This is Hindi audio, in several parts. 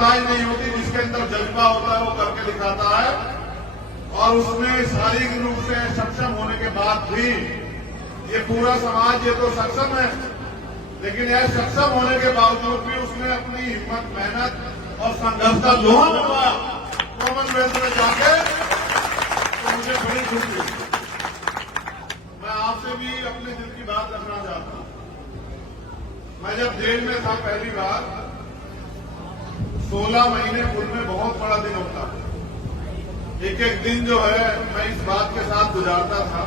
मोहताज नहीं होती, जिसके अंदर जज्बा होता है वो करके दिखाता है। और उसमें शारीरिक रूप से सक्षम होने के बाद भी ये पूरा समाज ये तो सक्षम है, लेकिन यह सक्षम होने के बावजूद भी उसने अपनी हिम्मत, मेहनत और संघर्ष का लोहा मनवाया कॉमनवेल्थ में जाके, तो मुझे बड़ी खुशी हुई। मैं आपसे भी अपने दिल की बात रखना चाहता हूं। मैं जब जेल में था पहली बार, 16 महीने पूर्व में बहुत बड़ा दिन होता है। एक एक दिन जो है मैं इस बात के साथ गुजारता था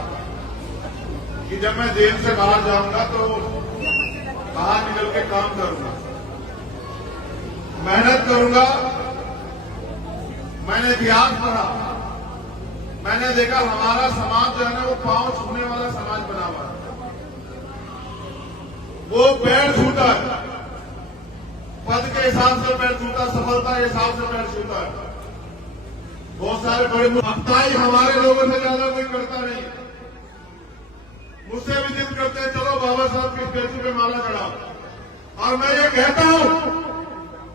कि जब मैं जेल से बाहर जाऊंगा तो बाहर निकल के काम करूंगा, मेहनत करूंगा। मैंने इतिहास पढ़ा, मैंने देखा हमारा समाज जो है ना वो पांव छूने वाला समाज बना हुआ है। वो पैर छूता है, पद के हिसाब से पैर छूता, सफलता के हिसाब से पैर छूता है। बहुत सारे बड़े भक्ताई हमारे लोगों से ज्यादा कोई करता नहीं। मुझसे भी जिद करते हैं चलो बाबा साहब की स्टेचू पे माला चढ़ाओ। और मैं ये कहता हूं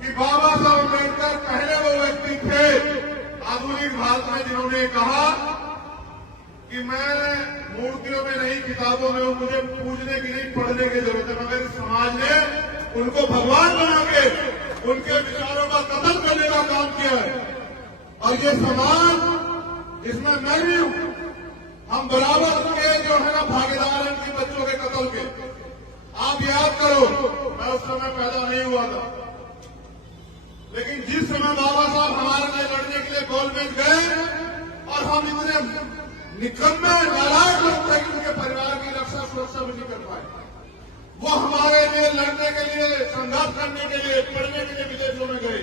कि बाबा साहब अम्बेडकर पहले वो व्यक्ति थे आधुनिक भारत में जिन्होंने कहा कि मैं मूर्तियों में नहीं, किताबों में हूं, मुझे पूजने की नहीं, पढ़ने की जरूरत है। मगर इस समाज ने उनको भगवान बना के उनके विचारों का कत्ल करने का काम किया है। और ये समाज, इसमें मैं भी हूं, हम बराबर के जो है ना भागीदार हैं इनकी बच्चों के कत्ल के। आप याद करो, मैं उस समय पैदा नहीं हुआ था, लेकिन जिस समय बाबा साहब हमारे लिए लड़ने के लिए गोलमेज गए और हम इतने निकम्मे नालायक लोग थे कि उनके परिवार की रक्षा सुरक्षा भी नहीं कर पाए। वो हमारे लिए लड़ने के लिए, संघर्ष करने के लिए, पढ़ने के लिए विदेशों में गए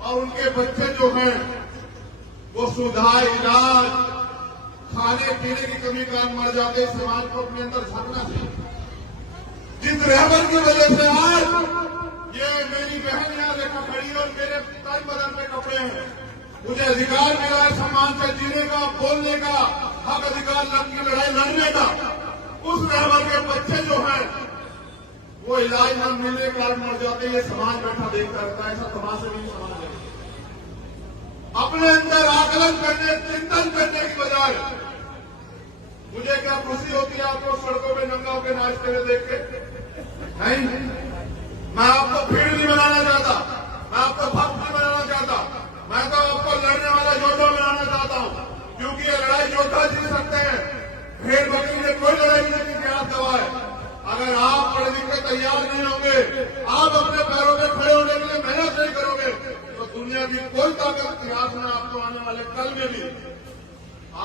और उनके बच्चे जो हैं वो सुविधा, इलाज, खाने पीने की कमी कारण मर जाते। इस समाज को अपने अंदर झांकना चाहिए। जिस रहबर की वजह से आज ये मेरी बहन यहाँ देखा खड़ी और मेरे तन बदन पे कपड़े हैं, मुझे अधिकार मिला है सम्मान से जीने का, बोलने का, हक अधिकार की लड़ाई लड़ने का। उस रहबर के बच्चे जो हैं वो इलाज न मिलने के कारण मर जाते। ये समाज बैठा देखता रहता है। ऐसा तमाशा नहीं समाज है। अपने अंदर आकलन करने, चिंतन करने की बजाय मुझे क्या खुशी होती है आपको सड़कों में नंगा होकर नाचते हुए देख के? नहीं, मैं आपको भीड़ नहीं बनाना चाहता, मैं आपको भक्त नहीं बनाना चाहता, मैं तो आपको लड़ने वाला योद्धा बनाना चाहता हूं। क्योंकि ये लड़ाई योद्धा जीत सकते हैं, भेड़ बकरी ने कोई लड़ाई नहीं की इतिहास गवाह है। अगर आप पढ़ लिख के तैयार नहीं होंगे, आप अपने पैरों में खड़े होने के लिए मेहनत नहीं करोगे, तो दुनिया की कोई ताकत इतिहास में आपको आने वाले कल में भी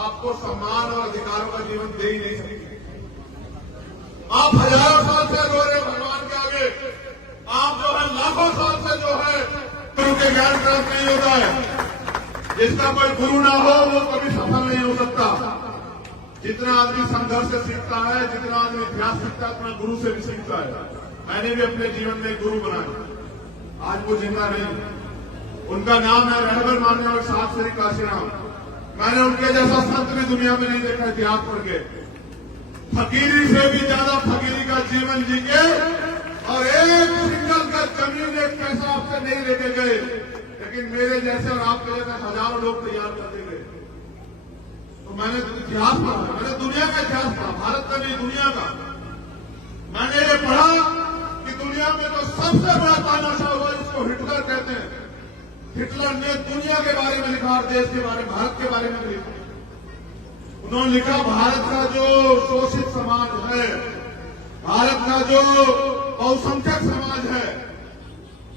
आपको सम्मान और अधिकारों का जीवन दे ही नहीं सकती। आप हजारों साल से रो रहे भगवान के आगे, आप जो है लाखों साल से जो है गुरु के ज्ञान प्राप्त नहीं होता है। जिसका कोई गुरु ना हो वो कभी सफल नहीं हो सकता। जितना आदमी संघर्ष से सीखता है, जितना आदमी इतिहास सीखता है, उतना गुरु से भी सीखता है। मैंने भी अपने जीवन में गुरु बनाया, आज वो जिंदा नहीं। उनका नाम है रहबर मानने वाले साहब श्री काशीराम। मैंने उनके जैसा संत भी दुनिया में नहीं देखा इतिहास पढ़ के। फकीरी से भी ज्यादा फकीरी का जीवन जी के और एक सिंगल का जमीन, एक पैसा आपसे नहीं लेके गए, लेकिन मेरे जैसे और आपके जैसे हजारों लोग तैयार करते गए। तो मैंने इतिहास पढ़ा, मैंने दुनिया का इतिहास पढ़ा, भारत का नहीं दुनिया का। मैंने ये पढ़ा कि दुनिया में तो सबसे बड़ा तानाशाह हुआ जिसको हिटलर कहते हैं। हिटलर ने दुनिया के बारे में लिखा और देश के बारे में, भारत के बारे में लिखा। उन्होंने लिखा भारत का जो शोषित समाज है, भारत का जो बहुसंख्यक समाज है,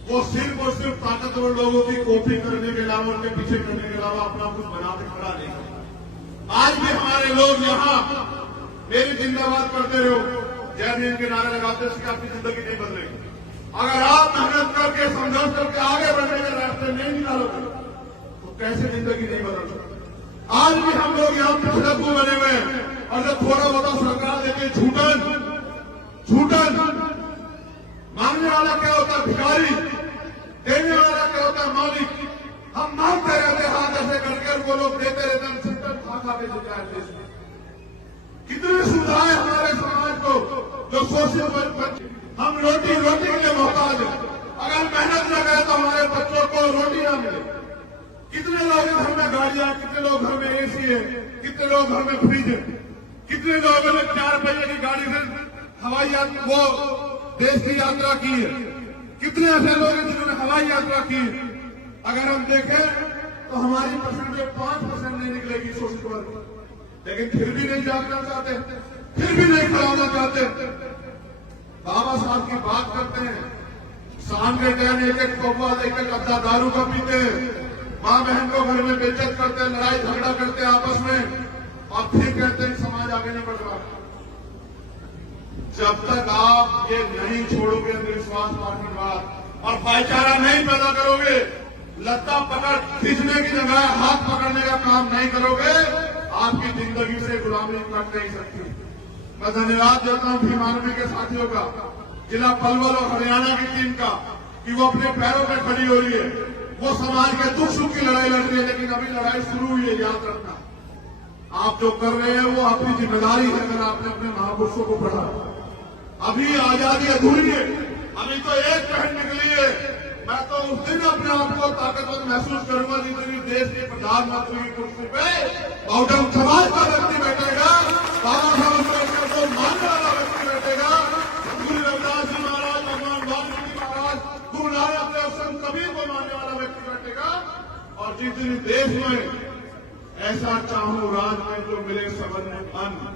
वो सिर्फ और सिर्फ ताकतवर लोगों की कॉपी करने के अलावा, उनके पीछे करने के अलावा अपना कुछ बना के खड़ा नहीं है। आज भी हमारे लोग यहाँ मेरी जिंदाबाद करते रहो, जय भीम के नारे लगाते, इससे आपकी जिंदगी नहीं बदलेगी। अगर आप मेहनत करके, संघर्ष करके आगे बढ़ने के रास्ते नहीं निकालोगे तो कैसे जिंदगी नहीं बदल सकती। आज भी हम लोग यहाँ पिछड़कू बने हुए हैं और जब थोड़ा बहुत सरकार देती झूठन मांगने वाला क्या होता है भिखारी, देने वाला क्या होता है मालिक। हम मांगते रहते हाथ ऐसे करके, वो लोग देते रहते, हम छूटन खा के चुका है देश में। कितनी सुविधाएं हमारे समाज को जो शोषित, हम रोटी के लिए मोहताज है। अगर मेहनत न करें तो हमारे बच्चों को गाड़ियां, कितने लोग घर में एसी है, कितने लोग घर में फ्रिज है, कितने लोगों ने 4 पहिए की गाड़ी से हवाई यात्रा वो देश की यात्रा की है, कितने ऐसे लोग हैं जिन्होंने हवाई यात्रा की है। अगर हम देखें तो हमारी परसेंटेज 5% नहीं निकलेगी शोषित वर्ग, लेकिन फिर भी नहीं जागना चाहते, फिर भी नहीं खिलाना चाहते। बाबा साहब की बात करते हैं, शाम के टाइम एक एक तोहफा एक एक अद्दा दारू का पीते हैं, माँ बहन को घर में बेइज्जत करते हैं, लड़ाई झगड़ा करते हैं आपस में, और फिर कहते हैं समाज आगे नहीं बढ़ रहा। जब तक आप ये नहीं छोड़ोगे अंधविश्वास, पार्टीवाद और भाईचारा नहीं पैदा करोगे, लत्ता पकड़ खींचने की जगह हाथ पकड़ने का काम नहीं करोगे, आपकी जिंदगी से गुलामी कट नहीं सकती। मैं धन्यवाद देता हूं भीमानवी के साथियों का, जिला पलवल और हरियाणा की टीम का, कि वो अपने पैरों पर खड़ी हो रही है, वो समाज के दुख सुख की लड़ाई लड़ रही है। लेकिन अभी लड़ाई शुरू हुई है, याद रखना। आप जो कर रहे हैं वो आपकी जिम्मेदारी है। अगर आपने अपने महापुरुषों को पढ़ा, अभी आजादी अधूरी है, अभी तो एक पहन निकली है। मैं तो उस दिन अपने आप को ताकतवर महसूस करूंगा जिस दिन देश के प्रधानमंत्री की कुर्सी पे बहुजन समाज का व्यक्ति बैठेगा, बाबा साहब अम्बेडकर को मानने वाला व्यक्ति बैठेगा, गुरु रविदास जी महाराज, भगवान वाल्मीकि महाराज, गुरु नानक देव, संत कबीर को मानने वाला व्यक्ति बैठेगा। और जिस दिन देश में ऐसा चाहूं राज में जो मिले सबन में अन्न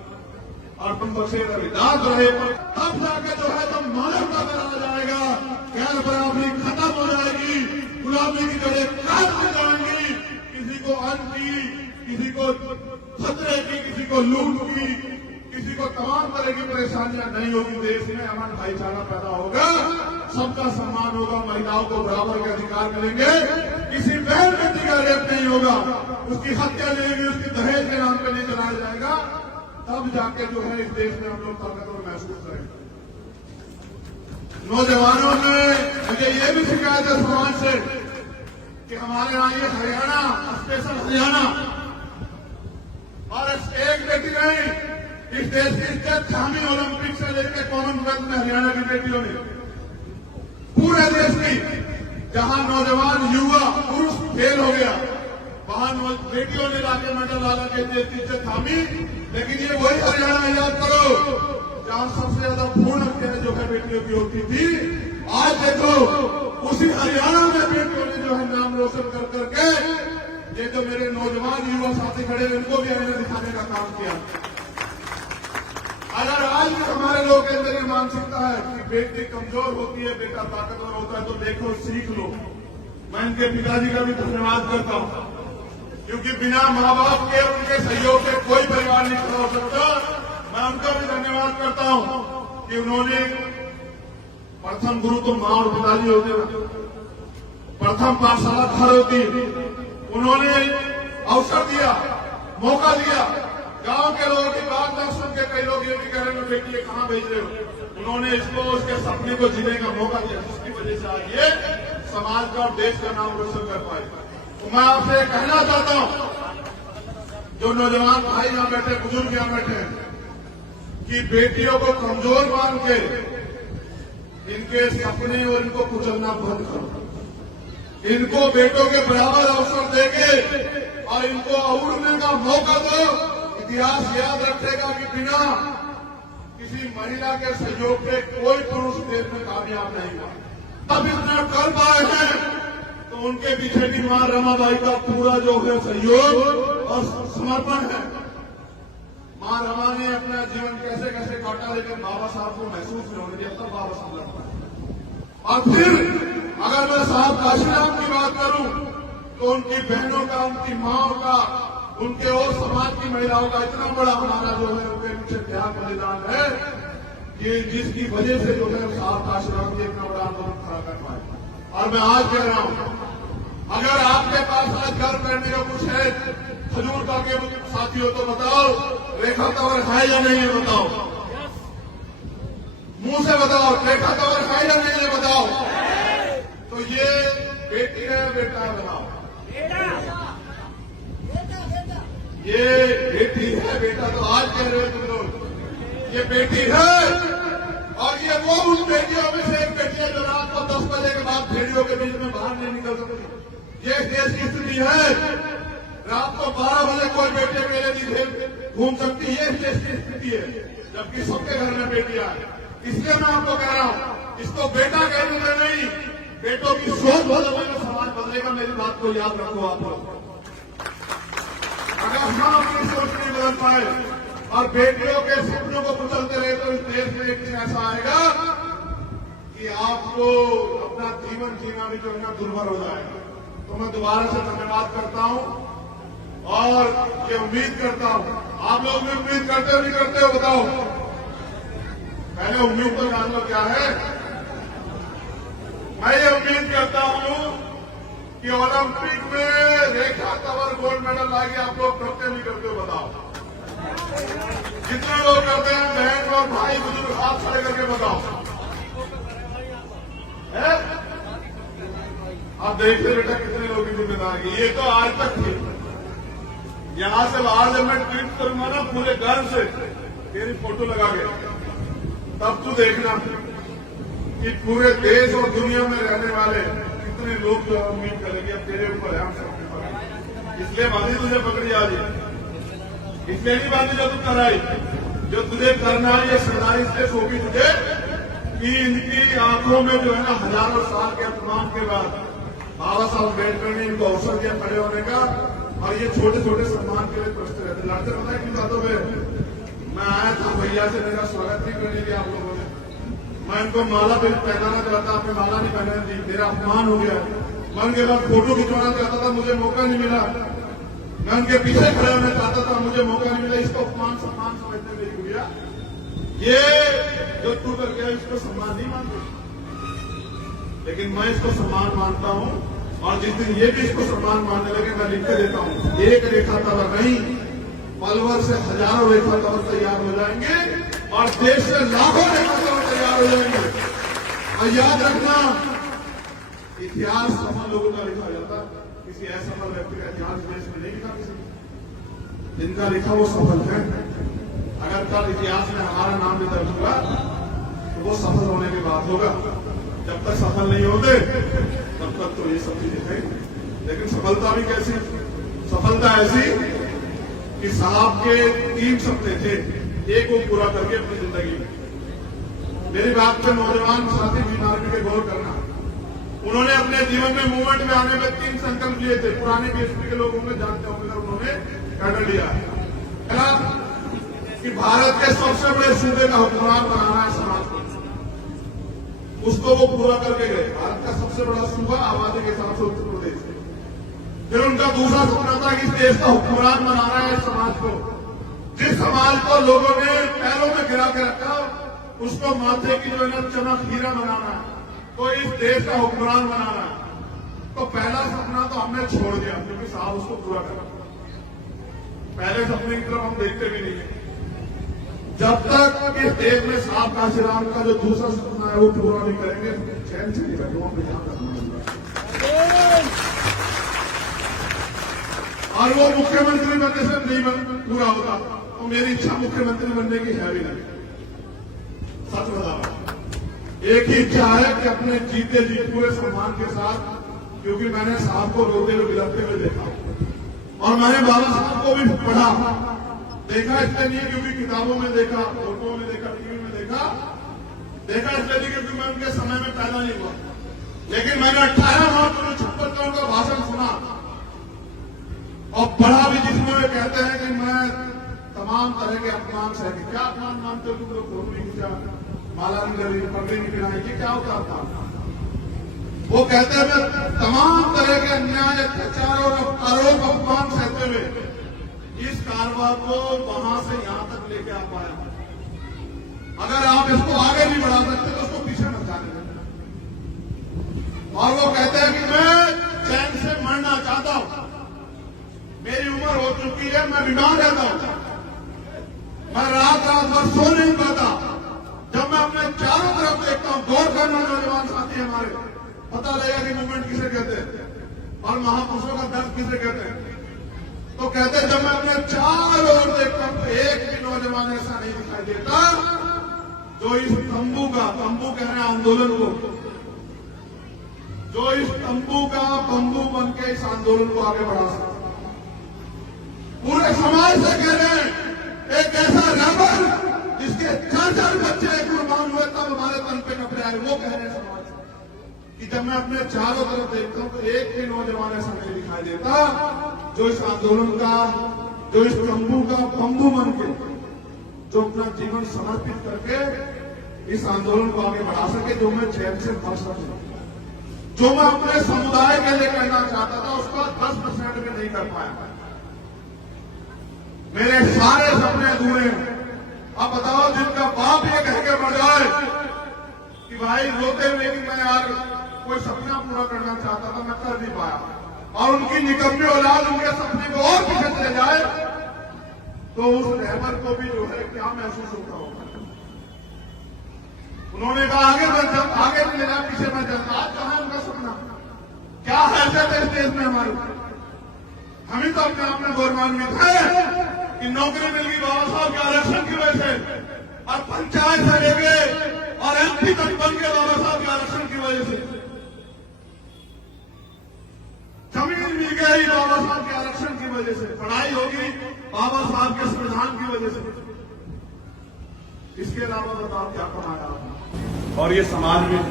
और तुम बसे रविदास रहे, तब जाके जो है तो मानवता में आ जाएगा, गैर बराबरी खत्म हो जाएगी, गुलामी की जड़ें काट हो जाएंगी, किसी को अन्न की, किसी को खतरे की, किसी को लूट की, किसी को तमाम तरह की परेशानियां नहीं होगी। देश में अमन भाईचारा पैदा होगा, सबका सम्मान होगा, महिलाओं को बराबर के अधिकार मिलेंगे, किसी बहन बेटी का रेप नहीं होगा, उसकी हत्या नहीं होगी, उसकी दहेज के नाम पर नहीं चलाया जाएगा। तब जाके जो है इस देश में हम लोग ताकतवर महसूस करेंगे। नौजवानों ने मुझे ये भी शिकायत है समाज से कि हमारे यहाँ ये हरियाणा, स्पेशल हरियाणा, और एक बेटी नहीं, इस देश की इज्जत थामी ओलंपिक से लेकर कॉमनवेल्थ में हरियाणा की बेटियों ने, पूरे देश की, जहां नौजवान युवा पुरुष फेल हो गया, वहां बेटियों ने लाके मेडल ला के देश की इज्जत थामी। लेकिन ये वही हरियाणा में, याद करो, जहां सबसे ज्यादा भ्रूण हत्या जो है बेटियों की होती थी, आज देखो उसी हरियाणा में बेटियों ने जो है नाम रोशन कर करके, ये जो मेरे नौजवान युवा साथी खड़े हैं, इनको भी हमने दिखाने का काम किया। अगर आज भी हमारे लोगों के अंदर ये मानसिकता है कि बेटी कमजोर होती है, बेटा ताकतवर होता है, तो देखो सीख लो। मैं इनके पिताजी का भी धन्यवाद करता हूं, क्योंकि बिना माँ बाप के, उनके सहयोग से कोई परिवार नहीं खड़ा हो सकता। मैं उनका भी धन्यवाद करता हूं कि उन्होंने, प्रथम गुरु तो माँ और पिताजी होते हैं, प्रथम पाठशाला घर होती, उन्होंने अवसर दिया, मौका दिया। गांव के लोगों की बात न सुन के कई लोग ये भी कह रहे हैं बेटी ये कहां भेज रहे हो, उन्होंने इसको उसके सपने को जीने का मौका दिया, जिसकी वजह से आज ये समाज का और देश का नाम रोशन कर पाए। तो मैं आपसे कहना चाहता हूं, जो नौजवान भाई यहां बैठे, बुजुर्ग यहां बैठे, कि बेटियों को कमजोर मान के इनके सपने और इनको कुचलना बंद करो, इनको बेटों के बराबर अवसर देके और इनको उड़ने का मौका दो। इतिहास याद रखेगा कि बिना किसी महिला के सहयोग के कोई पुरुष देश में कामयाब नहीं हुआ। तब इतना कर पाए हैं तो उनके पीछे भी मां रमाबाई का पूरा जो है सहयोग और समर्पण है। मां रमा ने अपना जीवन कैसे कैसे काटा, लेकिन बाबा साहब को महसूस नहीं होने दिया, तब बाबा साहब लड़ पाए। और फिर अगर मैं साहब काशीराम की बात करूं तो उनकी बहनों का, उनकी माओ का, उनके और समाज की महिलाओं का इतना बड़ा हमारा जो है उनके पीछे त्याग बलिदान है कि जिसकी वजह से जो है साहब काशीराम जी इतना बड़ा आंदोलन खड़ा कर पाए। और मैं आज कह रहा हूं, अगर आपके पास आज घर पहनने का कुछ है खजूर का के साथी हो तो बताओ, रेखा कवर है या नहीं है बताओ, मुंह से बताओ, रेखा कवर है या नहीं है बताओ। तो ये बेटी है बेटा है बताओ, ये बेटी है बेटा, तो आज कह रहे हो तुम लोग ये बेटी है। और ये वो उन बेटियों में से एक बेटी है जो रात को 10 बजे के बाद भेड़ियों के बीच में बाहर नहीं निकल सकती। ये देश की स्थिति है। रात को 12 बजे कोई बेटे मेरे लिए घूम सकती है, ये देश की स्थिति है, जबकि सबके घर में बेटियां है। इसलिए मैं आपको कह रहा हूं, इसको बेटा कहने में नहीं, बेटों की सोच बदलने में समाज बदलेगा। मेरी बात को याद रखो आप लोग। अगर हम अपनी सोच नहीं बदल पाए और बेटियों के सपनों को कुचलते रहे तो इस देश में एक दिन ऐसा आएगा कि आपको अपना जीवन जीना भी जो है ना दुर्भर हो जाएगा। तो मैं दोबारा से धन्यवाद करता हूं और ये उम्मीद करता हूं, आप लोग भी उम्मीद करते हो नहीं करते हो बताओ? पहले उम्मीद तो जान लो क्या है। मैं ये उम्मीद करता हूं कि ओलंपिक में रेखा तंवर गोल्ड मेडल लाएगी। आप लोग करते नहीं करते हो बताओ? जितने लोग करते हैं बहन और भाई बुजुर्ग हाथ खड़े करके बताओ। आप देखते बेटा कितने लोग की जिम्मेदारी। ये तो आज तक थी। यहां से बाहर जब मैं ट्वीट करूंगा ना पूरे घर से तेरी फोटो लगा के, तब तू देखना कि पूरे देश और दुनिया में रहने वाले कितने लोग जो उम्मीद करेंगे अब तेरे ऊपर है। हम सब इसलिए बांधी तुझे पकड़ी आज, इसलिए नहीं बांधी जो तू कराई, जो तुझे करना है ये सरदारी इसलिए सौंपी तुझे कि इनकी आंखों में जो है ना हजारों साल के अपमान के बाद बाबा साहब अम्बेडकर ने इनको अवसर दिया खड़े होने का। और ये छोटे छोटे सम्मान के लिए प्रश्न रहते लड़ते रहता है। किन बातों पर मैं आया था, भैया से मेरा स्वागत नहीं करने दिया आप लोगों ने। मैं इनको माला पहनाना चाहता, आपने माला नहीं पहनाने दी, मेरा अपमान हो गया। मैं उनके बाद फोटो खिंचवाना चाहता था, मुझे मौका नहीं मिला। मैं उनके पीछे खड़े होना चाहता था, मुझे मौका नहीं मिला। इसको अपमान सम्मान समझते मेरी गुड़िया, ये जो तू कर गया इसको सम्मान नहीं मानते, लेकिन मैं इसको सम्मान मानता हूं। और जिस दिन ये भी इसको सम्मान मानने लगे मैं लिख के देता हूं, एक रेखा तंवर नहीं पलवर से हजारों रेखा तंवर तैयार हो जाएंगे और देश से लाखों रेखा तंवर तैयार हो जाएंगे। और याद रखना, इतिहास सफल लोगों का लिखा जाता, किसी असफल व्यक्ति का इतिहास देश में नहीं लिखा। किसी जिनका लिखा वो सफल है। अगर कल इतिहास में हमारा नाम भी दर्ज होगा तो वो सफल होने के बाद होगा। जब तक सफल नहीं होते तब तक तो ये सब चीजें हैं। लेकिन सफलता भी कैसी? सफलता ऐसी कि साहब के 3 सपने थे, एक वो पूरा करके अपनी जिंदगी में। मेरी बात पे नौजवान साथी बीमारी के गौर करना। उन्होंने अपने जीवन में मूवमेंट में आने में 3 संकल्प लिए थे। पुराने बीएसपी के लोगों में जानते होंगे, उन्होंने कर लिया पहला कि भारत के सबसे बड़े सूबे का हुक्मरान बनाना है समाज को, उसको वो पूरा करके गए। भारत का सबसे बड़ा सूबा आबादी के हिसाब से उत्तर प्रदेश है। फिर उनका दूसरा सपना था कि इस देश का हुक्मरान बनाना है समाज को, जिस समाज को लोगों ने पैरों में गिरा के रखा उसको माथे की जो है ना चमक हीरा बनाना है, तो इस देश का हुक्मरान बनाना है। तो पहला सपना तो हमने छोड़ दिया क्योंकि साहब उसको पूरा करा। पहले सपने की तरफ हम देखते भी नहीं है। जब तक इस देश में साहब काशीराम का जो दूसरा सपना है वो पूरा नहीं करेंगे, चैन से नहीं बैठूंगा पे ध्यान रखना। और वो मुख्यमंत्री बनने से नहीं पूरा होगा, तो मेरी इच्छा मुख्यमंत्री बनने की है भी नहीं। सच बता रहा हूं, एक ही इच्छा है कि अपने जीते जी पूरे सम्मान के साथ, क्योंकि मैंने साहब को रोते हुए बिलखते हुए देखा और मैंने बाबा साहब को भी पढ़ा देखा। इसलिए नहीं क्योंकि किताबों में देखा, फोटो में देखा, टीवी में देखा इसलिए नहीं क्योंकि मैं उनके समय में पैदा नहीं हुआ, लेकिन मैंने 18 मार्च 1956 का उनका भाषण सुना और पढ़ा भी, जिसमें वे कहते हैं कि मैं तमाम तरह के अपमान सह के। क्या अपमान मानते हो तुम लोग? फोटो नहीं खींचा, माला नहीं लगी, पगड़ी नहीं पिराई, ये क्या होता था? वो कहते हैं मैं तमाम तरह के अन्याय, अत्याचार और आरोप अपमान सहते हुए इस कारवां को वहां से यहां तक लेके आ पाया। अगर आप इसको आगे नहीं बढ़ा सकते तो उसको पीछे मत जाने दें। और वो कहते हैं कि मैं चैन से मरना चाहता हूं, मेरी उम्र हो चुकी है, मैं बीमार रहता हूं, मैं रात भर सो नहीं पाता। जब मैं अपने चारों तरफ देखता हूं, गौर करना नौजवान साथी हमारे, पता लगेगा कि मूवमेंट किसे कहते हैं और महापुरुषों का दर्द किसे कहते हैं। तो कहते हैं जब मैं अपने चारों ओर देखता हूं तो एक भी नौजवान ऐसा नहीं दिखाई देता जो इस तंबू कह रहे हैं आंदोलन को, जो इस तंबू का बंबू बन के इस आंदोलन को आगे बढ़ा सकता। पूरे समाज से कह रहे हैं, एक ऐसा रैबर जिसके 4 बच्चे कुर्बान हुए तब हमारे तन पे कपड़े आए, वो कह रहे हैं समाज कि जब मैं अपने चारों तरफ देखता हूं तो एक भी नौजवान ऐसा नहीं दिखाई देता जो इस आंदोलन का, जो इस तंबू का बंबू बन के, जो अपना जीवन समर्पित करके इस आंदोलन को आगे बढ़ा सके, जो मैं चैन से बढ़ सके, जो मैं अपने समुदाय के लिए कहना चाहता था उसका 10% भी नहीं कर पाया। मेरे सारे सपने अधूरे हैं। अब बताओ, जिनका बाप ये कह के मर जाए कि भाई रोते हुए कि मैं यार कोई सपना पूरा करना चाहता था, मैं कर नहीं पाया, और उनकी निकम्मी औलाद उनके सपने को और पीछे चले जाए, तो उस रहबर को भी जो है क्या महसूस होता होगा। उन्होंने कहा आगे नहीं लेना, पीछे मैं चलता। आज कहां है उनका सपना? क्या हैसियत है इस देश में हमारी? हम ही तो अपने आप में गौरवान्वित है कि नौकरी मिल गई बाबा साहब के आरक्षण की वजह से, और पंचायत से लेके और एमपी तक बन के बाबा साहब के आरक्षण की वजह से, जमीन मिल गई बाबा साहब के आरक्षण की वजह से, पढ़ाई होगी बाबा साहब के संविधान की वजह से। इसके अलावा बताओ क्या कमाया आपने? और ये समाज में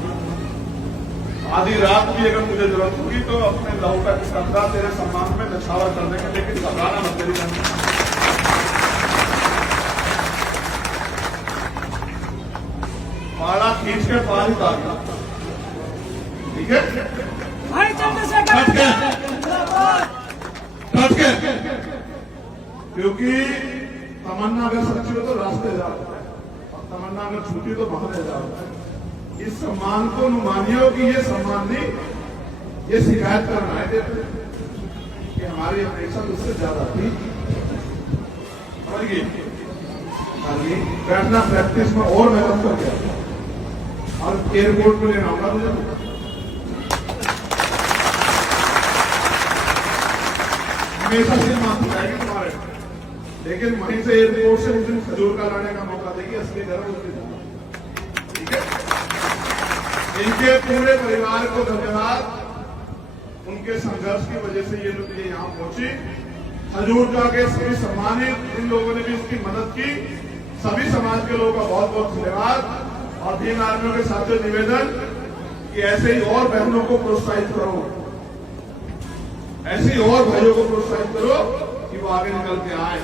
आधी रात भी अगर मुझे जरूरत होगी तो अपने लहू का कंधा तेरे सम्मान में नछावर कर देंगे, लेकिन घबराना मत करिए। पाला खींच के पार उतार, ठीक है? क्योंकि तमन्ना अगर सच्ची हो तो रास्ते जाओ, और तमन्ना अगर झूठी तो बहाने जाओ। इस सम्मान को मानियो कि ये सम्मान नहीं, ये शिकायत करना है कि हमारी अपेक्षा उससे ज्यादा थी। बैठना प्रैक्टिस में और मेहनत कर गया, और एयरपोर्ट में लेना होगा मुझे। हमेशा से माफ जाएगी तुम्हारे, लेकिन वहीं से एयरपोर्ट से उस दिन खजूर का लाने का मौका देगी, असली घर उसके जाना, ठीक है? इनके पूरे परिवार को धन्यवाद। उनके संघर्ष की वजह से ये लोग ये यहां पहुंची। खजूरका के सभी सम्मानित इन लोगों ने भी इसकी मदद की, सभी समाज के लोगों का बहुत बहुत धन्यवाद। और भीम आर्मियों के साथियों निवेदन कि ऐसे ही और बहनों को प्रोत्साहित करो, ऐसे ही और भाइयों को प्रोत्साहित करो कि वो आगे निकल के आए।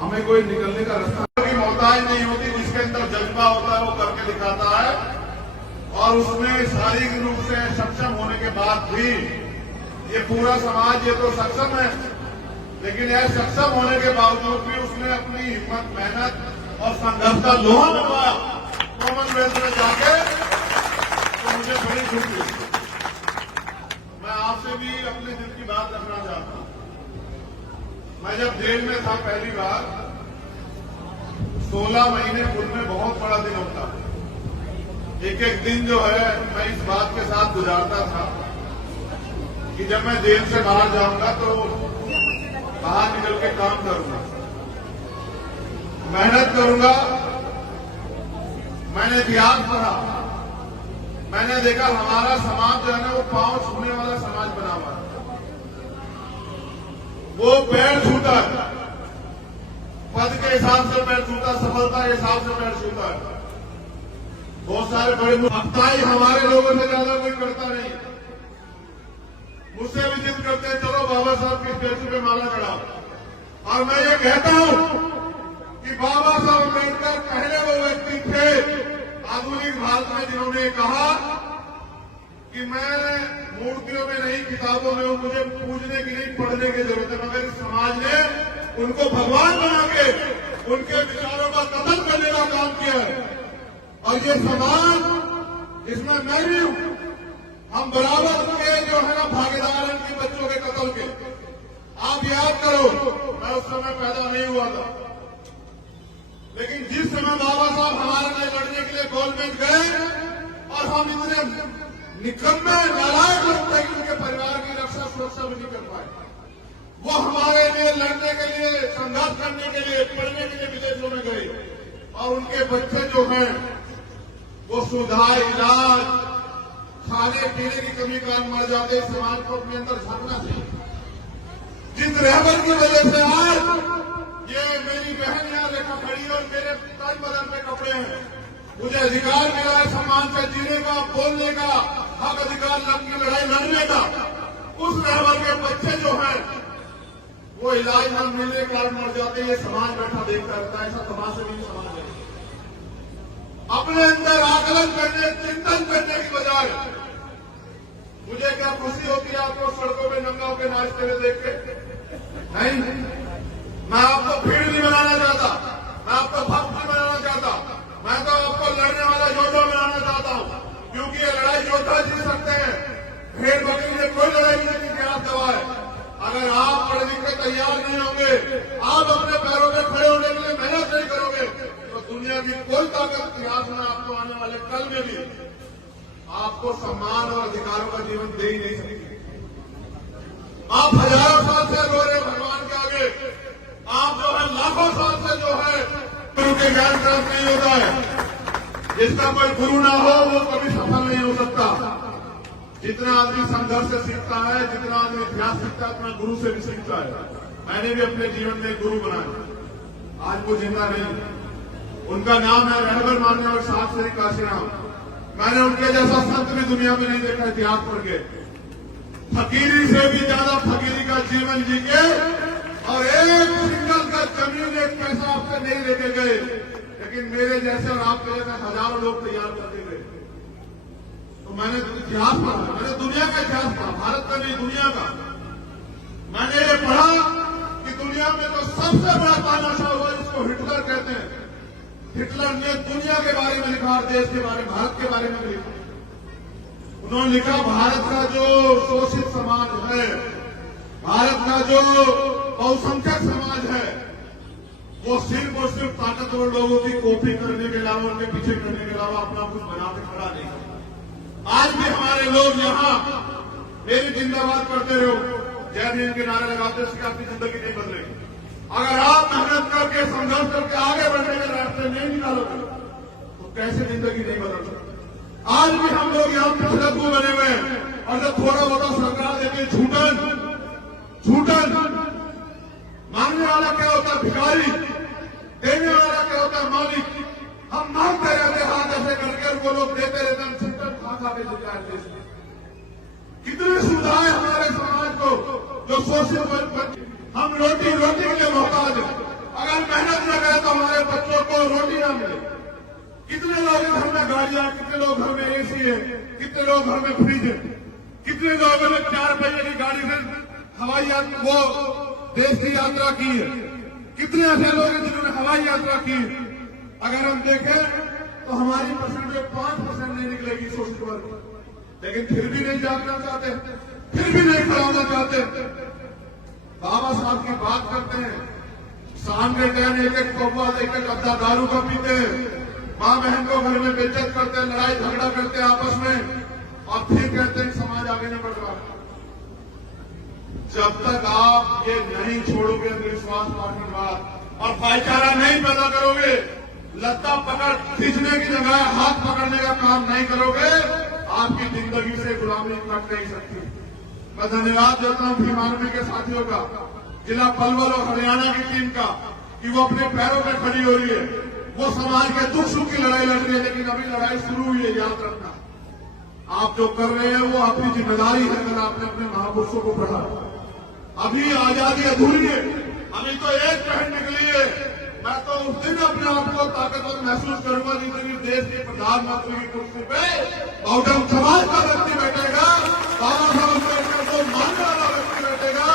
हमें कोई निकलने का रास्ता की मोहताज नहीं होती, जिसके अंदर जज्बा होता है वो करके दिखाता है, और उसमें शारीरिक रूप से सक्षम होने के बाद भी ये पूरा समाज ये तो सक्षम है, लेकिन यह सक्षम होने के बावजूद भी उसने अपनी हिम्मत, मेहनत और संघर्ष का लोहा मनवाया कॉमनवेल्थ में जाके, तो मुझे बड़ी खुशी हुई। मैं आपसे भी अपने दिल की बात रखना चाहता हूं। मैं जब जेल में था पहली बार, 16 महीने पूर्व में बहुत बड़ा दिन होता है। एक एक दिन जो है मैं इस बात के साथ गुजारता था कि जब मैं जेल से बाहर जाऊंगा तो बाहर निकल के काम करूंगा, मेहनत करूंगा। मैंने इतिहास पढ़ा, मैंने देखा हमारा समाज जो है ना वो पांव छूने वाला समाज बना हुआ है। वो पैर छूता है, पद के हिसाब से पैर छूता, सफलता के हिसाब से पैर छूता है। बहुत सारे बड़े अफताई हमारे लोगों से ज्यादा कोई करता नहीं। मुझसे भी जिद करते हैं चलो बाबा साहब की स्टेचू पे माला चढ़ाओ। और मैं ये कहता हूं कि बाबा साहब अम्बेडकर पहले वो व्यक्ति थे आधुनिक भारत में जिन्होंने कहा कि मैं मूर्तियों में नहीं, किताबों में हूं, मुझे पूजने की नहीं, पढ़ने की जरूरत है। मगर इस समाज ने उनको भगवान बना के उनके विचारों का कत्ल करने का काम किया है। और ये समाज, इसमें मैं भी हूं, हम बराबर के जो है ना भागीदार हैं इनके बच्चों के कत्ल के। आप याद करो, मैं उस समय पैदा नहीं हुआ था, लेकिन जिस समय बाबा साहब हमारे लिए लड़ने के लिए गोलमेज गए और हम इतने निकम्मे नालायक लोग थे कि उनके परिवार की रक्षा सुरक्षा भी नहीं कर पाए, वो हमारे लिए लड़ने के लिए, संघर्ष करने के लिए, पढ़ने के लिए विदेशों में गए। और उनके बच्चे जो हैं वो सुविधा, इलाज, खाने पीने की कमी कारण मर जाते। समाज को अपने अंदर झांकना चाहिए। जिस रहबर की वजह से आज ये मेरी बहन यहाँ देखा खड़ी है और मेरे तन बदन पे कपड़े हैं, मुझे अधिकार मिला है सम्मान से जीने का, बोलने का, हक अधिकार की लड़ाई लड़ने का। उस रहबर के बच्चे जो हैं वो इलाज न मिलने के कारण मर जाते हैं। ये समाज बैठा देखता रहता है, ऐसा तमाशा नहीं समाज है। अपने अंदर आकलन करने, चिंतन करने की बजाय मुझे क्या खुशी होती है आपको सड़कों में नंगा होकर नाचते हुए देख के? नहीं, मैं आपको भीड़ नहीं बनाना चाहता, मैं आपको भक्त नहीं बनाना चाहता, मैं तो आपको लड़ने वाला योद्धा बनाना चाहता हूं। क्योंकि ये लड़ाई योद्धा जीत सकते हैं, भेड़ बकरी ने कोई लड़ाई नहीं इतिहास गवाह है। अगर आप पढ़ लिख के तैयार नहीं होंगे, आप अपने पैरों में खड़े होने के लिए मेहनत नहीं करोगे, तो दुनिया की कोई ताकत इतिहास में आपको आने वाले कल में भी आपको सम्मान और अधिकारों का जीवन दे ही नहीं सकती। आप हजारों साल से रो रहे भगवान के आगे, आप जो है लाखों साल से जो है गुरु के ज्ञान प्राप्त नहीं होता है। जिसका कोई गुरु ना हो वो कभी सफल नहीं हो सकता। जितना आदमी संघर्ष से सीखता है, जितना आदमी इतिहास सीखता है, उतना गुरु से भी सीखता है। मैंने भी अपने जीवन में गुरु बनाया, आज वो जिंदा नहीं। उनका नाम है रहबर मानने और साथ श्री काशीराम। मैंने उनके जैसा संत भी दुनिया में नहीं देखा इतिहास पढ़ के। फकीरी से भी ज्यादा फकीरी का जीवन जी के और एक सिंगल का जमीन एक पैसा आपसे नहीं लेके गए, लेकिन मेरे जैसे और आपके जैसे हजारों लोग तैयार करके गए। तो मैंने इतिहास पढ़ा, मैंने दुनिया का इतिहास पढ़ा, भारत का नहीं दुनिया का। मैंने ये पढ़ा कि दुनिया में तो सबसे बड़ा तानाशाह हुआ जिसको हिटलर कहते हैं। हिटलर ने दुनिया के बारे में लिखा और देश के बारे में, भारत के बारे में लिखा। उन्होंने लिखा भारत का जो शोषित समाज है, भारत का जो बहुसंख्यक समाज है, वो सिर्फ और सिर्फ ताकतवर लोगों की कॉपी करने के अलावा, उनके पीछे करने के अलावा अपना कुछ बना के खड़ा नहीं है। आज भी हमारे लोग यहाँ मेरी जिंदाबाद करते रहो, जय भीम के नारे लगाते, इससे आपकी जिंदगी नहीं बदलेगी। अगर आप मेहनत करके संघर्ष करके आगे बढ़ने के रास्ते नहीं निकालोगे तो कैसे जिंदगी नहीं बदल सकती। आज भी हम लोग यहाँ पिछड़ू बने हुए हैं और जब थोड़ा बहुत सरकार देती झूठन मांगने वाला क्या होता है भिखारी, देने वाला क्या होता है मालिक। हम मांगते रहते हाथ ऐसे करके उनको लोग देते रहते, हम छुट्टन खा के देते हैं। कितनी सुविधाएं हमारे समाज को जो शोषित, हम रोटी के लिए मोहताज है। अगर मेहनत न करें तो हमारे बच्चों को रोटी न मिले। कितने लोग घर में गाड़ियां, कितने लोग घर में एसी है, कितने लोग घर में फ्रिज है, कितने लोगों ने 4 पहिए की गाड़ी से हवाई यात्रा, वो देश की यात्रा की है। कितने ऐसे लोग हैं जिन्होंने हवाई यात्रा की है। अगर हम देखें तो हमारी परसेंटेज 5% नहीं निकलेगी शोषित वर्ग, लेकिन फिर भी नहीं जागना चाहते, फिर भी नहीं खड़ा होना चाहते। बाबा साहब की बात करते हैं, शाम के टाइम एक कौवा एक अद्धा दारू का पीते हैं, माँ बहन को घर में बेइज्जत करते हैं, लड़ाई झगड़ा करते हैं आपस में, और फिर कहते हैं समाज आगे नहीं बढ़ रहा। जब तक आप ये नहीं छोड़ोगे अंधविश्वास पार्टीवाद और भाईचारा नहीं पैदा करोगे, लत्ता पकड़ खींचने की जगह हाथ पकड़ने का काम नहीं करोगे, आपकी जिंदगी से गुलामी कट नहीं सकती। मैं धन्यवाद देता हूं भीम आर्मी के साथियों का, जिला पलवल और हरियाणा की टीम का, कि वो अपने पैरों पर खड़ी हो रही है। वो समाज के दुख सुख की लड़ाई लड़ रही है, लेकिन अभी लड़ाई शुरू हुई है। याद रखना, आप जो कर रहे हैं वो आपकी जिम्मेदारी है। अगर आपने अपने महापुरुषों को पढ़ा, अभी आजादी अधूरी है, अभी तो एक पहन निकली है। मैं तो उस दिन अपने आप को ताकतवर महसूस करूंगा जिस दिन देश के प्रधानमंत्री की कुर्सी पे बहुजन समाज का व्यक्ति बैठेगा, बाबा साहब अम्बेडकर को मानने वाला व्यक्ति बैठेगा,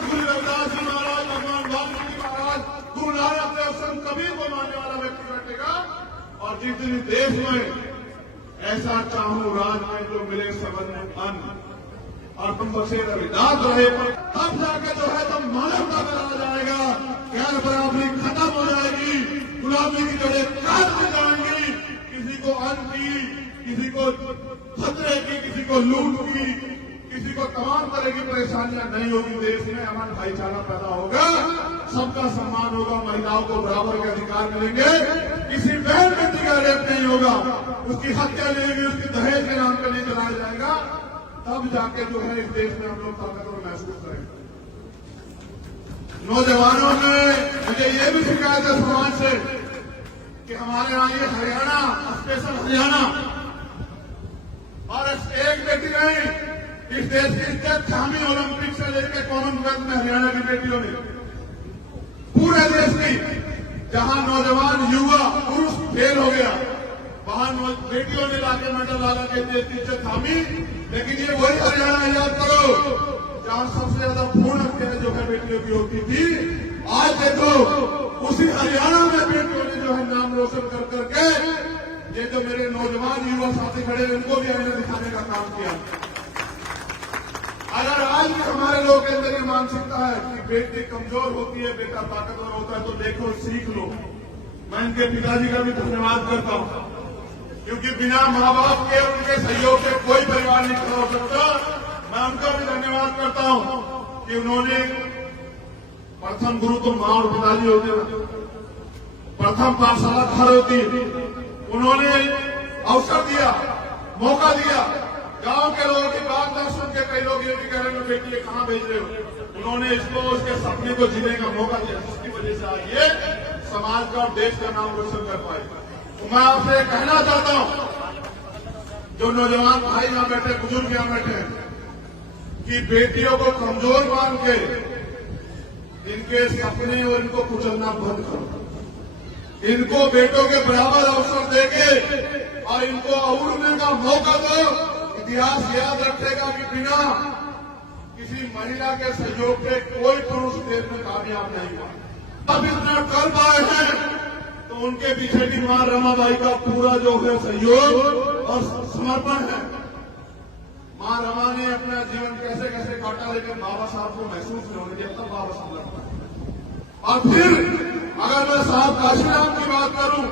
गुरु रविदास जी महाराज, भगवान वाल्मीकि महाराज, गुरु नानक देव, संत कबीर को मानने वाला व्यक्ति बैठेगा। और जिस दिन देश में ऐसा चाहूं राज में जो मिले सबन अन्न और तुम बसे रविदास रहे, तब जाके जो है तो मानवता में आ जाएगा, गैर बराबरी खत्म हो जाएगी, गुलामी की जड़ें काट दी जाएंगी। किसी को अन्न की, किसी को खतरे की, किसी को लूट की, किसी को तमाम तरह की परेशानियां नहीं होगी। देश में अमन भाईचारा पैदा होगा, सबका सम्मान होगा, महिलाओं को बराबर के अधिकार मिलेंगे, किसी बहन बेटी का रेप नहीं होगा, उसकी हत्या नहीं होगी, उसकी दहेज के नाम पर नहीं चलाया जाएगा। तब जाके जो है इस देश में हम लोग ताकतवर महसूस करेंगे। नौजवानों ने मुझे ये भी शिकायत है समाज से कि हमारे यहाँ ये हरियाणा, स्पेशल हरियाणा, और एक बेटी नहीं, इस देश की इज्जत थामी ओलंपिक से लेकर कॉमनवेल्थ में हरियाणा की बेटियों ने, पूरे देश की, जहां नौजवान युवा पुरुष फेल हो गया, वहां बेटियों ने लाके मेडल ला के देश की इज्जत थामी। लेकिन ये वही हरियाणा, याद करो, जहां सबसे ज्यादा भ्रूण हत्या जो है बेटियों की होती थी। आज देखो उसी हरियाणा में बेटियों ने जो है नाम रोशन कर करके, ये जो मेरे नौजवान युवा साथी खड़े हैं, इनको भी आईना दिखाने का काम किया। अगर आज भी हमारे लोगों के अंदर ये मानसिकता है कि बेटी कमजोर होती है, बेटा ताकतवर होता है, तो देखो सीख लो। मैं इनके पिताजी का भी धन्यवाद करता हूं, क्योंकि बिना माँ बाप के, उनके सहयोग से कोई परिवार नहीं खड़ा हो सकता। मैं उनका भी धन्यवाद करता हूं कि उन्होंने, प्रथम गुरु तो माँ और पिताजी होते हैं, प्रथम पाठशाला घर होती, उन्होंने अवसर दिया, मौका दिया। गांव के लोगों की बात न सुन के कई लोग ये भी कह रहे हैं बेटी ये कहां भेज रहे हो, उन्होंने इसको, उसके सपने को जीने का मौका दिया, जिसकी वजह से आज ये समाज का और देश का नाम रोशन कर पाए। तो मैं आपसे कहना चाहता हूं, जो नौजवान भाई यहां बैठे, बुजुर्ग यहां बैठे, कि बेटियों को कमजोर मान के इनके सपने और इनको कुचलना बंद करो। इनको बेटों के बराबर अवसर देके और इनको उड़ने का मौका दो। इतिहास याद रखेगा कि बिना किसी महिला के सहयोग के कोई पुरुष देश में कामयाब नहीं हुआ। अब इतना कर पाए हैं तो उनके पीछे भी मां रमाबाई का पूरा जो है सहयोग और समर्पण है। मां रमा ने अपना जीवन कैसे कैसे काटा, लेकिन बाबा साहब को महसूस नहीं होने दिया, तब बाबा साहब लड़ता। और फिर अगर मैं साहब काशीराम की बात करूं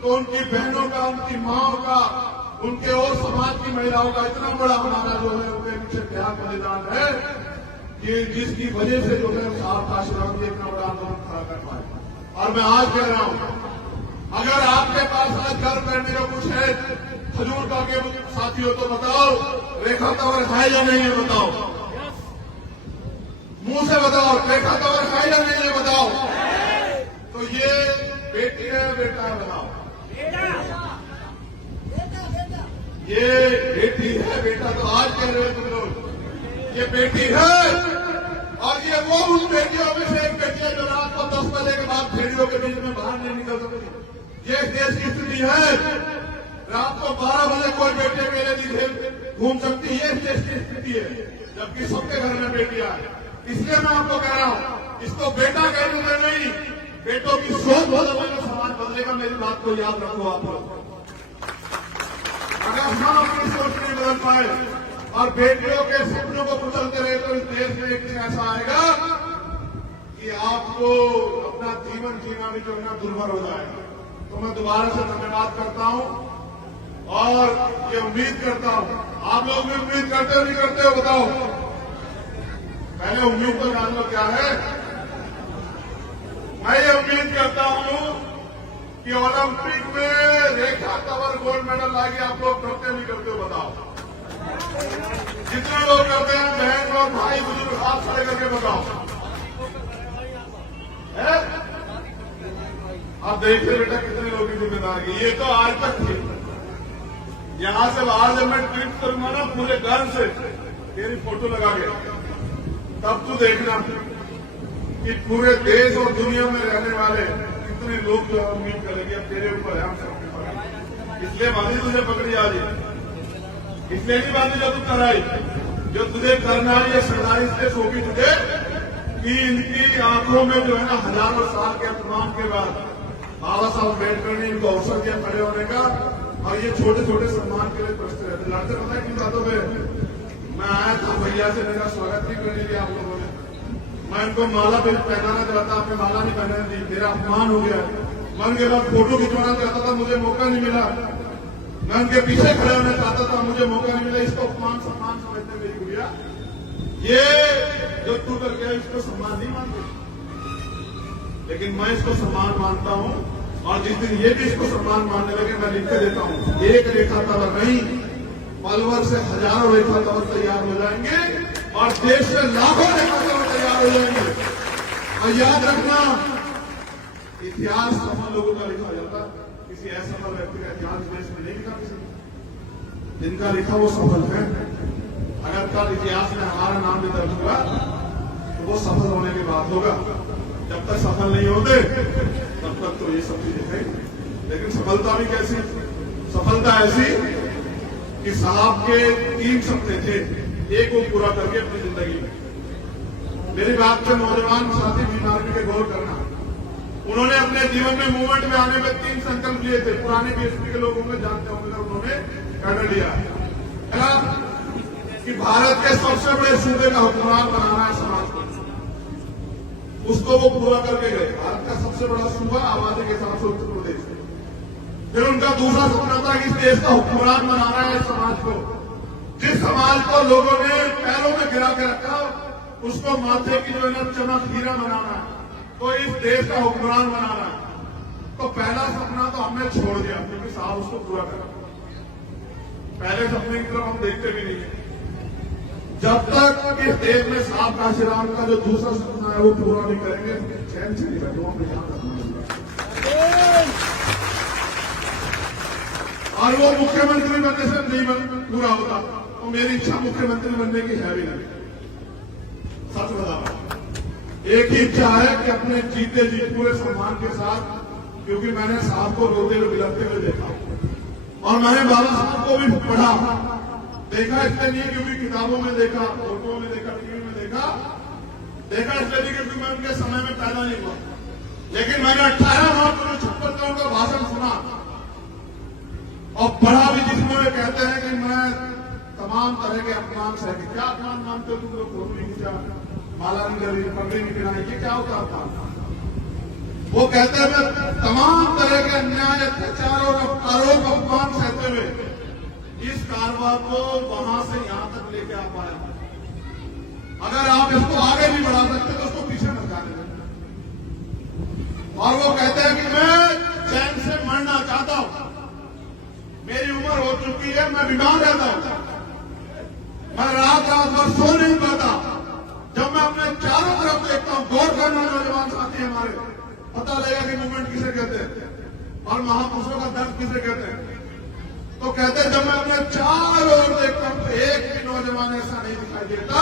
तो उनकी बहनों का, उनकी माओ का, उनके और समाज की महिलाओं का इतना बड़ा हमारा जो है उनके पीछे त्याग बलिदान है कि जिसकी वजह से जो है साहब काशीराम जी इतना बड़ा आंदोलन खड़ा कर पाए। और मैं आज कह रहा हूं, अगर आपके पास आज घर करने का कुछ है, खजूर का के साथी हो तो बताओ, रेखा तंवर है या नहीं है बताओ, मुंह से बताओ, रेखा तंवर है या नहीं है बताओ। तो ये बेटी है बेटा है बताओ, ये बेटी है बेटा, तो आज कह रहे हो तुम लोग ये बेटी है। और ये वो उन बेटियों में से एक बेटी है जो रात को 10 बजे के बाद भेड़ियों के बीच में बाहर नहीं निकल सकती। ये देश की स्थिति है, रात को 12 बजे कोई बेटे मेरे लिए घूम सकती है, देश की स्थिति है, जबकि सबके घर में बेटियां है। इसलिए मैं आपको कह रहा हूं, इसको बेटा कहने में नहीं, बेटों की सोच बदलेगा, समाज बदलेगा। मेरी बात को याद रखो आप लोग। अगर हम अपनी सोच नहीं बदल पाए और बेटियों के सपनों को कुचलते रहे तो इस देश में एक दिन ऐसा आएगा कि आपको अपना जीवन जीना भी जो है दुर्भर हो जाएगा। तो मैं दोबारा से धन्यवाद करता हूं और ये उम्मीद करता हूं, आप लोग भी उम्मीद करते हो नहीं करते हो बताओ। पहले उम्मीद तो जान लो क्या है। मैं ये उम्मीद करता हूं कि ओलंपिक में रेखा तंवर गोल्ड मेडल लाएगी। आप लोग करते नहीं करते हो बताओ। जितने लोग करते हैं बहन और भाई बुजुर्ग हाथ खड़े करके बताओ। अब देखिए बेटा कितने लोगों की जिम्मेदारी। ये तो आज तक थी। यहां से बाहर जब मैं ट्वीट करूंगा ना पूरे गर्व से तेरी फोटो लगा के, तब तू देखना कि पूरे देश और दुनिया में रहने वाले कितने लोग जो है उम्मीद करेंगे अब तेरे ऊपर है, हम सबके ऊपर। इसलिए बांधी तुझे पकड़ी आज, इसलिए नहीं बांधी जो तू कराई, जो तुझे करना है ये सरदारी इसलिए सौंपी तुझे कि इनकी आंखों में जो है ना हजारों साल के अपमान के बाद बाबा साहब अम्बेडकर ने इनको अवसर दिया खड़े होने का। और ये छोटे छोटे सम्मान के लिए प्रश्न रहते लड़ते पता है किन बातों में। मैं आया था भैया से, मेरा स्वागत नहीं करने दिया आप लोगों ने। मैं इनको माला भी पहनाना चाहता, आपने माला नहीं पहनाने दी, मेरा अपमान हो गया। मैं उनके बाद फोटो खिंचवाना चाहता था, मुझे मौका नहीं मिला। मैं उनके पीछे खड़ा होना चाहता था, मुझे मौका नहीं मिला। इसको अपमान सम्मान समझते मेरी गुड़िया, ये जो तू कर गया इसको सम्मान नहीं मानते, लेकिन मैं इसको सम्मान मानता हूं। और जिस दिन ये भी इसको सम्मान मानने लगे मैं लिख के देता हूं, एक रेखा तंवर नहीं पलवल से हजारों रेखा तंवर तैयार हो जाएंगे और देश से लाखों रेखा तंवर तैयार हो जाएंगे। और याद रखना, इतिहास सफल लोगों का लिखा जाता, किसी ऐसे सफल व्यक्ति का इतिहास देश में नहीं लिखा किसी ने। जिनका लिखा वो सफल है। अगर कल इतिहास में हमारा नाम भी दर्ज हुआ तो वो सफल होने की बात होगा। जब तक सफल नहीं होते तब तक तो ये सब चीजें हैं। लेकिन सफलता भी कैसी? सफलता ऐसी कि साहब के 3 सपने थे, एक वो पूरा करके अपनी जिंदगी में। मेरी बात पे नौजवान साथी बीमारी के गौर करना। उन्होंने अपने जीवन में मूवमेंट में आने में 3 संकल्प लिए थे। पुराने बीएसपी के लोग होंगे, जानते होंगे, उन्होंने कर लिया कि भारत के सबसे बड़े सूबे का हुक्मरान बनाना है समाज को। उसको वो पूरा करके गए। भारत का सबसे बड़ा सूबा आबादी के हिसाब से उत्तर प्रदेश। फिर उनका दूसरा सपना था कि इस देश का हुक्मरान बनाना है समाज को। जिस समाज को लोगों ने पैरों में गिरा के रखा उसको माथे की जो है ना चमक हीरा बनाना है, तो इस देश का हुक्मरान बनाना है। तो पहला सपना तो हमने छोड़ दिया क्योंकि साहब उसको पूरा करा। पहले सपने की तरफ हम देखते भी नहीं है। जब तक इस देश में साहब काशीराम का जो दूसरा सपना है वो पूरा नहीं करेंगे, चैन से नहीं बैठो अपने ध्यान रखना। और वो मुख्यमंत्री बनने से नहीं पूरा होता, तो मेरी इच्छा मुख्यमंत्री बनने की है भी नहीं। सच बता, एक ही इच्छा है कि अपने जीते जी पूरे सम्मान के साथ, क्योंकि मैंने साहब को रोते हुए बिलखते हुए देखा और मैंने बाबा साहब को भी पढ़ा देखा। इसलिए नहीं क्योंकि किताबों में देखा, फोटो में देखा, टीवी में देखा इसलिए नहीं क्योंकि मैं उनके समय में पैदा नहीं हुआ। लेकिन मैंने 18 मार्च 1956 का उनका भाषण सुना और पढ़ा भी, जिसमें वे कहते हैं कि मैं तमाम तरह के अपमान सह के। क्या अपमान मानते हो तुम लोग? फोटो नहीं खींचा, माला नहीं जली, पगड़ी नहीं गिराई, ये क्या होता था? वो कहते हैं तमाम तरह के अन्याय, अत्याचार और आरोप अपमान सहते हुए इस कारवां को वहां से यहां तक लेके आ पाया। अगर आप इसको आगे नहीं बढ़ा सकते तो उसको पीछे मत जाने दें। और वो कहते हैं कि मैं चैन से मरना चाहता हूं, मेरी उम्र हो चुकी है, मैं बीमार रहता हूं, मैं रात भर सो नहीं पाता। जब मैं अपने चारों तरफ देखता हूं, गौर करना नौजवान साथी हमारे, पता लगेगा कि मूवमेंट किसे कहते हैं और महापुरुषों का दर्द किसे कहते हैं। तो कहते हैं जब मैं अपने चारों ओर देखता हूं तो एक भी नौजवान ऐसा नहीं दिखाई देता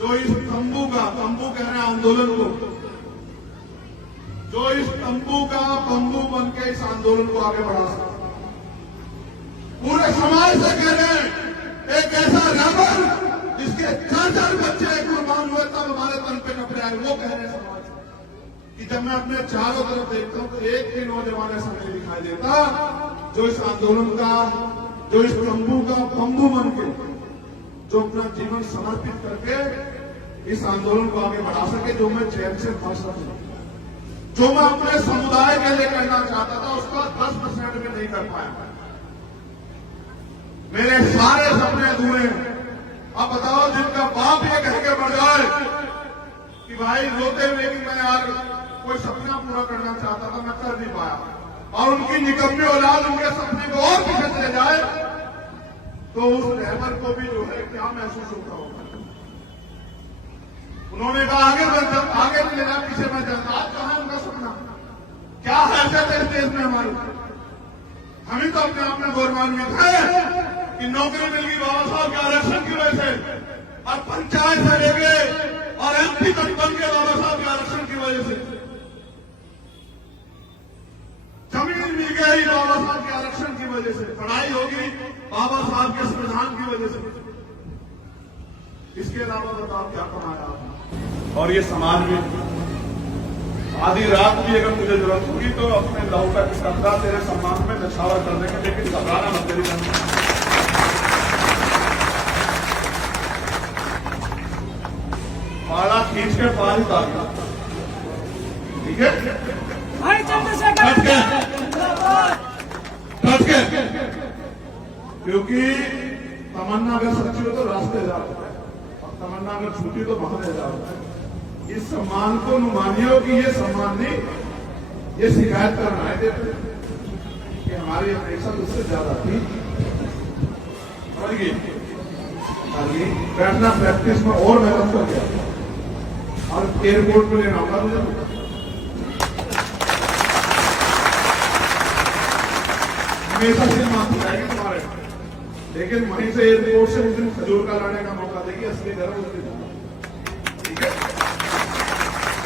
जो इस तंबू कह रहे हैं आंदोलन को, जो इस तंबू का बंबू बन के इस आंदोलन को आगे बढ़ा सकता। पूरे समाज से कह रहे हैं एक ऐसा रबर जिसके 4 बच्चे कुर्बान हुए तब हमारे तन पे कपड़े आए। वो कह रहे हैं समाज कि जब मैं अपने चारों तरफ देखता हूं तो एक भी नौजवान ऐसा नहीं दिखाई देता जो इस आंदोलन का, जो इस तंबू का बंबू बन के, जो अपना जीवन समर्पित करके इस आंदोलन को आगे बढ़ा सके, जो मैं चैन से फंस सकूं, जो मैं अपने समुदाय के लिए करना चाहता था उसका 10% भी नहीं कर पाया। मेरे सारे सपने अधूरे हैं। अब बताओ, जिनका बाप ये कह के बढ़ जाए कि भाई रोते हुए कि मैं यार कोई सपना पूरा करना चाहता था, मैं कर नहीं पाया, और उनकी निकम्मी औलाद उनके सपने को और पीछे चले जाए, तो उस रहबर को भी जो है क्या महसूस होता होगा। उन्होंने कहा आगे नहीं लेना, पीछे मैं जाता। आज कहां उनका सपना? क्या हैसियत है इस देश में हमारी? हम ही तो अपने आप में गौरवान्वित है कि नौकरी मिल गई बाबा साहब के आरक्षण की वजह से, और पंचायत से लेके और एमपी तक बन के बाबा साहब के आरक्षण की वजह से, जमीन मिल गई बाबा साहब के आरक्षण की वजह से, पढ़ाई होगी बाबा साहब के संविधान की वजह से। इसके अलावा बताओ क्या कमाया आपने? और ये समाज में आधी रात भी अगर मुझे जरूरत होगी तो अपने लहू का कतरा तेरे सम्मान में नछावर कर देंगे, लेकिन घबराना मत तेरी पाला खींच के पार उतार, ठीक है? क्योंकि तमन्ना अगर सच्ची हो तो रास्ते जा रहा है, और तमन्ना अगर झूठी तो बहाने जा रहा है। इस सम्मान को मानियो कि ये सम्मान नहीं, ये शिकायत करना है कि हमारी अपेक्षा उससे ज्यादा थी। बैठना प्रैक्टिस में और मेहनत कर गया। और एयरपोर्ट में लेना होगा मुझे। हमेशा से माफ जाएगी तुम्हारे, लेकिन वहीं से एयरपोर्ट से उस दिन खजूर का लाने का मौका देगी, असली घर उस दिन। ठीक है,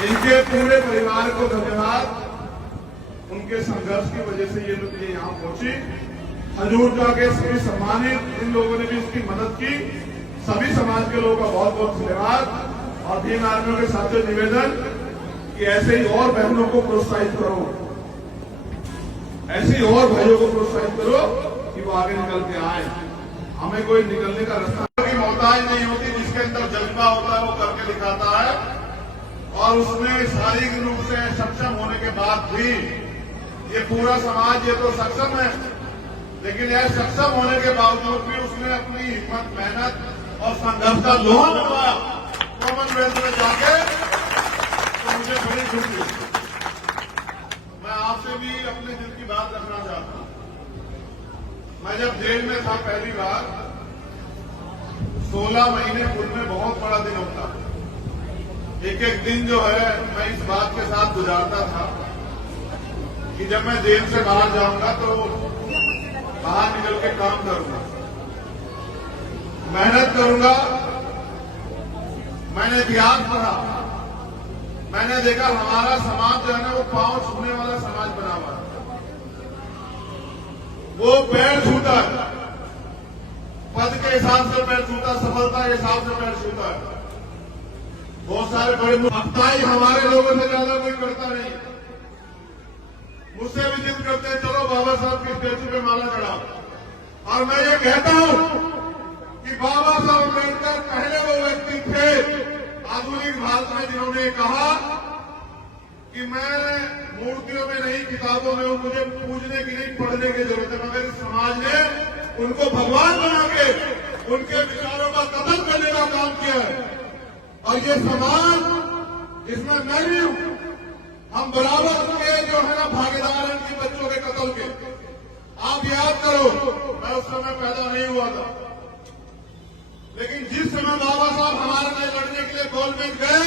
इनके पूरे परिवार को धन्यवाद। उनके संघर्ष की वजह से ये लोग यहाँ पहुंची। हजूर का के सभी सम्मानित इन लोगों ने भी इसकी मदद की। सभी समाज के लोगों का बहुत बहुत धन्यवाद। और भीम आर्मियों के साथियों निवेदन कि ऐसे ही और बहनों को प्रोत्साहित करो, ऐसे ही और भाइयों को प्रोत्साहित करो कि वो आगे निकल के आए। हमें कोई निकलने का रास्ता की मोहताज नहीं होती, जिसके अंदर जज्बा होता है वो करके दिखाता है। और उसमें शारीरिक रूप से सक्षम होने के बाद भी ये पूरा समाज ये तो सक्षम है, लेकिन यह सक्षम होने के बावजूद भी उसने अपनी हिम्मत, मेहनत और संघर्ष का लोहा मनवाया कॉमनवेल्थ में जाके, तो मुझे बड़ी खुशी हुई। मैं आपसे भी अपने दिल की बात रखना चाहता हूं। मैं जब जेल में था पहली बार, 16 महीने पूर्व में बहुत बड़ा दिन होता है। एक एक दिन जो है मैं इस बात के साथ गुजारता था कि जब मैं जेल से बाहर जाऊंगा तो बाहर निकल के काम करूंगा, मेहनत करूंगा। मैंने इतिहास पढ़ा, मैंने देखा हमारा समाज जो है ना वो पांव छूने वाला समाज बना हुआ है। वो पैर छूता है, पद के हिसाब से पैर छूता, सफलता के हिसाब से पैर छूता है। बहुत सारे बड़े अफ्ताही हमारे लोगों से ज्यादा कोई करता नहीं। मुझसे भी जिद करते हैं चलो बाबा साहब की स्टेचू पे माला चढ़ाओ। और मैं ये कहता हूं कि बाबा साहब अम्बेडकर पहले वो व्यक्ति थे आधुनिक भारत में जिन्होंने कहा कि मैं मूर्तियों में नहीं, किताबों में हूं, मुझे पूजने की नहीं, पढ़ने की जरूरत है। मगर इस समाज ने उनको भगवान बना के उनके विचारों का कत्ल करने का काम किया है। और ये समाज इसमें मैं भी हूं, हम बराबर के जो है ना भागीदार हैं इनकी बच्चों के कत्ल के। आप याद करो, मैं उस समय पैदा नहीं हुआ था, लेकिन जिस समय बाबा साहब हमारे लिए लड़ने के लिए गोलमेज गए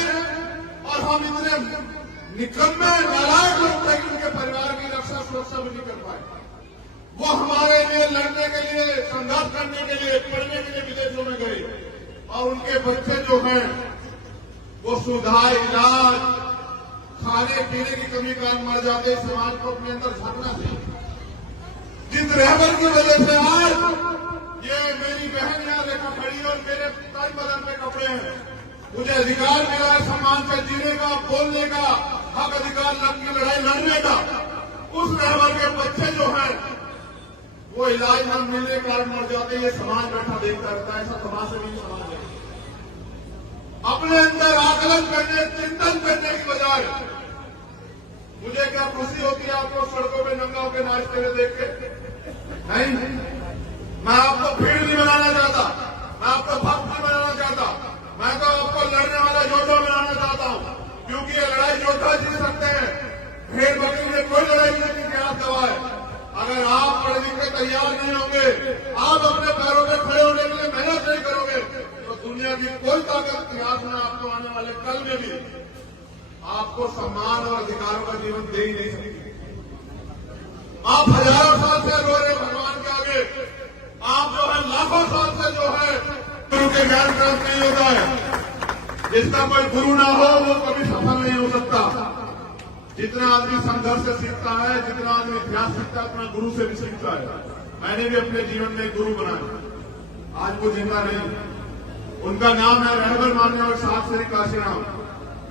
और हम इतने निकम्मे नालायक लोग थे कि उनके परिवार की रक्षा सुरक्षा भी नहीं कर पाए। वो हमारे लिए लड़ने के लिए, संघर्ष करने के लिए, पढ़ने के लिए विदेशों में गए और उनके बच्चे जो हैं वो सुविधा, इलाज, खाने पीने की कमी कारण मर जाते। समाज को अपने अंदर झांकना चाहिए। जिस रहबर की वजह से आज ये मेरी बहन यहाँ देखा खड़ी और मेरे कई बदन पे कपड़े हैं, मुझे अधिकार मिला है सम्मान से जीने का, बोलने का, हक अधिकार की लड़ाई लड़ने का। उस रहबर के बच्चे जो हैं वो इलाज न मिलने के कारण मर जाते। ये समाज बैठा देखता रहता है। ऐसा समाज से नहीं समाज है। अपने अंदर आकलन करने, चिंतन करने की बजाय मुझे क्या खुशी होती है आपको सड़कों में नंगा होकर नाचते हुए देख के? नहीं, मैं आपको भीड़ नहीं बनाना चाहता, मैं आपको भक्त नहीं बनाना चाहता, मैं तो आपको लड़ने वाला योद्धा बनाना चाहता हूं। क्योंकि ये लड़ाई योद्धा जीत सकते हैं, भेड़ बकरी में कोई लड़ाई नहीं की इतिहास गवाह है। अगर आप पढ़ लिख के तैयार नहीं होंगे, आप अपने पैरों पर खड़े होने के लिए मेहनत नहीं करोगे, तो दुनिया की कोई ताकत इतिहास में आपको आने वाले कल में भी आपको सम्मान और अधिकारों का जीवन दे ही नहीं सकती। आप हजारों साल से रो रहे भगवान के आगे, आप जो है लाखों साल से जो है गुरु के ज्ञान प्राप्त नहीं होता है। जिसका कोई गुरु ना हो वो कभी सफल नहीं हो सकता। जितना आदमी संघर्ष से सीखता है, जितना आदमी इतिहास सीखता है, उतना गुरु से भी सीखता है। मैंने भी अपने जीवन में गुरु बनाया, आज वो जिंदा नहीं। उनका नाम है रहबर मान्य और साथ श्री काशीराम।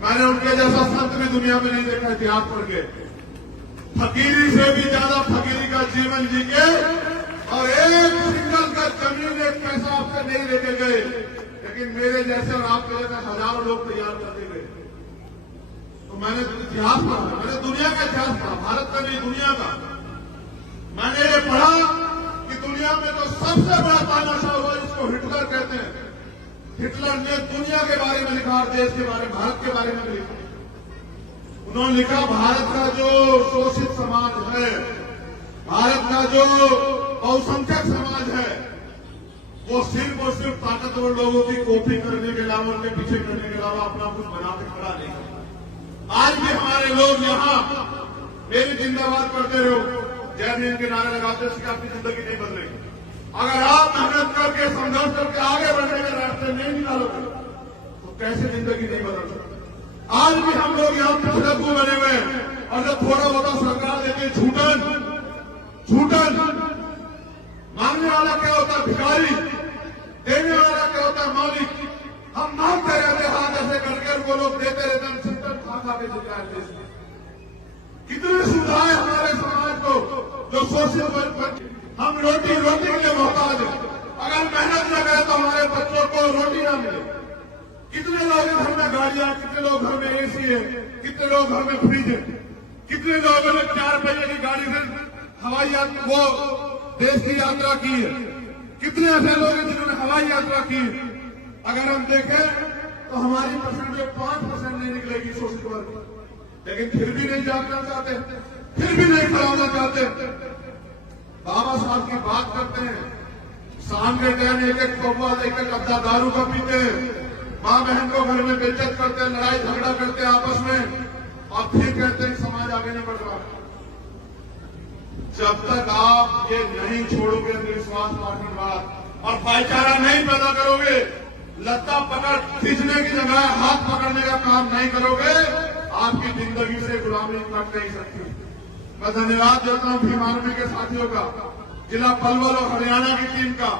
मैंने उनके जैसा संत भी दुनिया में नहीं देखा इतिहास पढ़ के। फकीरी से भी ज्यादा फकीरी का जीवन जी के और एक सिंगल का जमीन, एक पैसा आपसे नहीं लेके गए, लेकिन मेरे जैसे और आपके जैसे हजारों लोग तैयार करते गए। तो मैंने इतिहास पढ़ा, मैंने दुनिया का इतिहास पढ़ा, भारत का नहीं दुनिया का। मैंने ये पढ़ा कि दुनिया में तो सबसे बड़ा तानाशाह हुआ जिसको हिटलर कहते हैं। हिटलर ने दुनिया के बारे में लिखा और देश के बारे में, भारत के बारे में लिखा। उन्होंने लिखा भारत का जो शोषित समाज है, भारत का जो बहुसंख्यक समाज है, वो सिर्फ और सिर्फ ताकतवर लोगों की कॉपी करने के अलावा, उनके पीछे करने के अलावा अपना कुछ बना के खड़ा नहीं करता। आज भी हमारे लोग यहाँ मेरी जिंदाबाद करते रहो, जय भीम के नारे लगाते, इससे आपकी जिंदगी नहीं बदलेगी। अगर आप मेहनत करके, संघर्ष करके आगे बढ़ने के रास्ते नहीं निकालोगे तो कैसे जिंदगी नहीं बदल सकती। आज भी हम लोग यहाँ पिछड़कू बने हुए हैं, और जब थोड़ा बहुत सरकार देती है झूठन मांगने वाला क्या होता है भिखारी, देने वाला क्या होता है मालिक। हम मांगते रहते हाथ ऐसे करके, वो लोग देते रहते, हम चिंतन खा के जिंदा देश में। कितने सुविधाएं हमारे समाज को जो सोशल, हम रोटी के लिए मोहताज है। अगर मेहनत न करें तो हमारे बच्चों को रोटी ना मिले। कितने लोग घर में गाड़ियां, कितने लोग घर में एसी है, कितने लोग घर में फ्रिज है, कितने लोगों ने 4 पहिए की गाड़ी से हवाई यात्रा, वो देश की यात्रा की है। कितने ऐसे लोग हैं जिन्होंने हवाई यात्रा की है। अगर हम देखें तो हमारी परसेंटेज 5% नहीं निकलेगी शोषित वर्ग, लेकिन फिर भी नहीं जागना चाहते, फिर भी नहीं कराना चाहते। बाबा साहब की बात करते हैं, शाम के टाइम एक कौवा एक अद्दा दारू का पीते हैं, माँ बहन को घर में बेइज्जत करते हैं, लड़ाई झगड़ा करते हैं आपस में, और फिर कहते हैं समाज आगे नहीं बढ़ रहा। जब तक आप ये नहीं छोड़ोगे अंधविश्वास, पार्टीवाद और भाईचारा नहीं पैदा करोगे, लत्ता पकड़ खींचने की जगह हाथ पकड़ने का काम नहीं करोगे, आपकी जिंदगी से गुलामी कट नहीं सकती। मैं धन्यवाद देता हूं भीम आर्मी के साथियों का, जिला पलवल और हरियाणा की टीम का,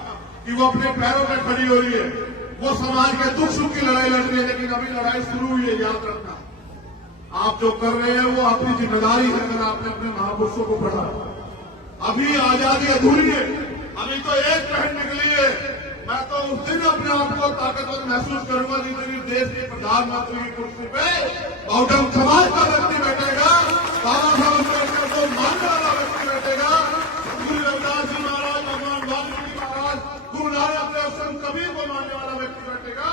कि वो अपने पैरों पर खड़ी हो रही है। वो समाज के दुख सुख की लड़ाई लड़ रही है, लेकिन अभी लड़ाई शुरू हुई है। याद रखना, आप जो कर रहे हैं वो आपकी जिम्मेदारी है। अगर आपने अपने महापुरुषों को पढ़ा, अभी आजादी अधूरी है, अभी तो एक पहन निकली है। मैं तो उस दिन अपने आप को ताकतवर महसूस करूंगा जिस दिन देश के प्रधानमंत्री की कुर्सी पे बहुजन समाज का व्यक्ति बैठेगा, बाबा साहब अम्बेडकर को मानने वाला व्यक्ति बैठेगा, गुरु रविदास जी महाराज, भगवान वाल्मीकि महाराज, गुरु नानक देव, संत कबीर को मानने वाला व्यक्ति बैठेगा।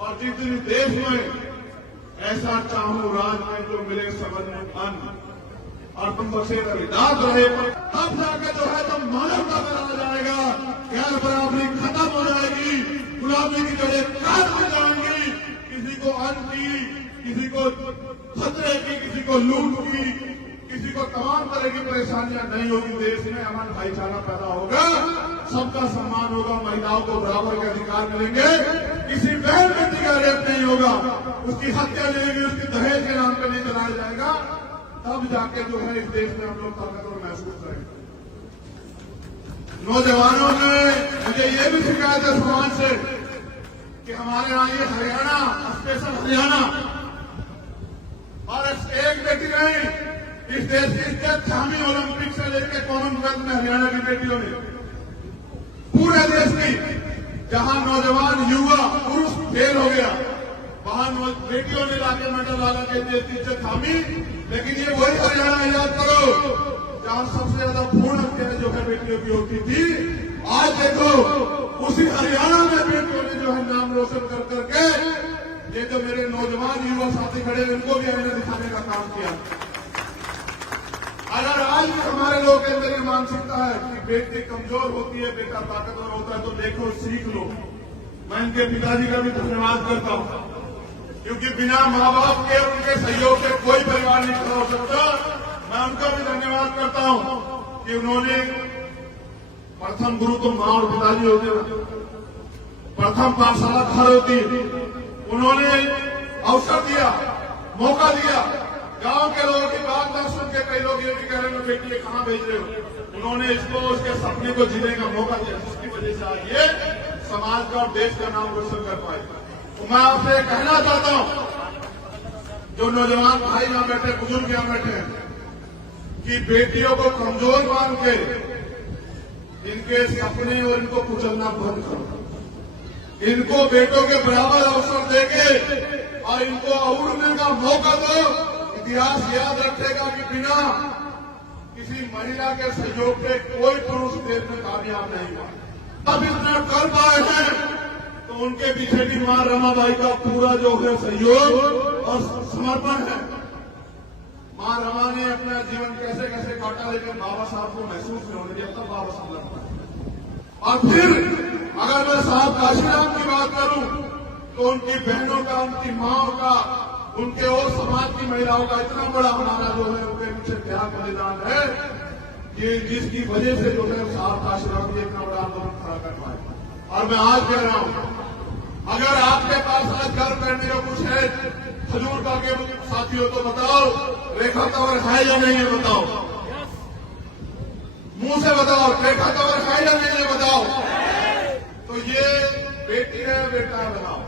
और जिस दिन देश में ऐसा चाहूं राज में जो मिले सबन में अन्न और तुम बसे रविदास रहे, तब जाके जो है तो मानवता में आ जाएगा, गैर बराबरी खत्म हो जाएगी, गुलामी की जड़ें काट हो जाएंगी। किसी को अन्न की, किसी को खतरे की, किसी को लूट की, किसी को तमाम तरह की परेशानियां नहीं होगी। देश में अमन भाईचारा पैदा होगा, सबका सम्मान होगा, महिलाओं को बराबर के अधिकार मिलेंगे, किसी बहन बेटी का रेप नहीं होगा, उसकी हत्या नहीं होगी, उसकी दहेज के नाम पर नहीं चलाया जाएगा। तब जाके जो है इस देश में हम लोग ताकतवर महसूस करेंगे। नौजवानों ने मुझे ये भी शिकायत है समाज से कि हमारे यहाँ ये हरियाणा, स्पेशल हरियाणा, और एक बेटी नहीं, इस देश की इज्जत छामी ओलंपिक से लेकर कॉमनवेल्थ में हरियाणा की बेटियों ने, पूरे देश की, जहां नौजवान युवा पुरुष फेल हो गया, वहां बेटियों ने लाके मेडल लाला के देश की इज्जत थामी। लेकिन ये वही हरियाणा, याद करो, जहां सबसे ज्यादा भ्रूण हत्या जो है बेटियों की होती थी। आज देखो उसी हरियाणा में बेटियों ने जो है नाम रोशन कर करके, ये जो मेरे नौजवान युवा साथी खड़े हैं, उनको भी आईना दिखाने का काम किया। अगर आज भी हमारे लोगों के अंदर ये मानसिकता है कि बेटी कमजोर होती है, बेटा ताकतवर होता है, तो देखो सीख लो। मैं इनके पिताजी का भी धन्यवाद करता हूं, क्योंकि बिना माँ बाप के, उनके सहयोग से कोई परिवार नहीं खड़ा हो सकता। मैं उनका भी धन्यवाद करता हूं कि उन्होंने, प्रथम गुरु तो माँ और पिताजी होते हैं, प्रथम पाठशाला घर होती, उन्होंने अवसर दिया, मौका दिया। गांव के लोगों की बात ना सुन के कई लोग ये भी कह रहे हैं बेटी ये कहां भेज रहे हो, उन्होंने इसको, उसके सपने को जीने का मौका दिया, जिसकी वजह से आज ये समाज का और देश का नाम रोशन कर पाए। तो मैं आपसे कहना चाहता हूं, जो नौजवान भाई यहां बैठे, बुजुर्ग यहां बैठे हैं, कि बेटियों को कमजोर मान के इनके सपने और इनको कुचलना बंद करो। इनको बेटों के बराबर अवसर देके और इनको उड़ने का मौका दो। इतिहास याद रखेगा कि बिना किसी महिला के सहयोग के कोई पुरुष देश में कामयाब नहीं हुआ। अब इतना कर पाए हैं तो उनके पीछे भी मां रमाबाई का पूरा जो है सहयोग और समर्पण है। मां रमा ने अपना जीवन कैसे कैसे काटा, लेकिन बाबा साहब को महसूस नहीं होने दिया, तब बाबा साहब और फिर अगर मैं साहब काशीराम की बात करूं तो उनकी बहनों का, उनकी माओ का, उनके और समाज की महिलाओं का इतना बड़ा हमारा जो है उनके पीछे त्याग बलिदान है कि जिसकी वजह से जो है साहब काशीराम जी इतना बड़ा आंदोलन खड़ा कर पाए। और मैं आज कह रहा हूं, अगर आपके पास आज गर्व करने का कुछ है खजूर का के साथियों तो बताओ, रेखा तंवर है या नहीं है बताओ, मुंह से बताओ, रेखा तंवर है या नहीं है बताओ। तो ये बेटी है बेटा है बताओ,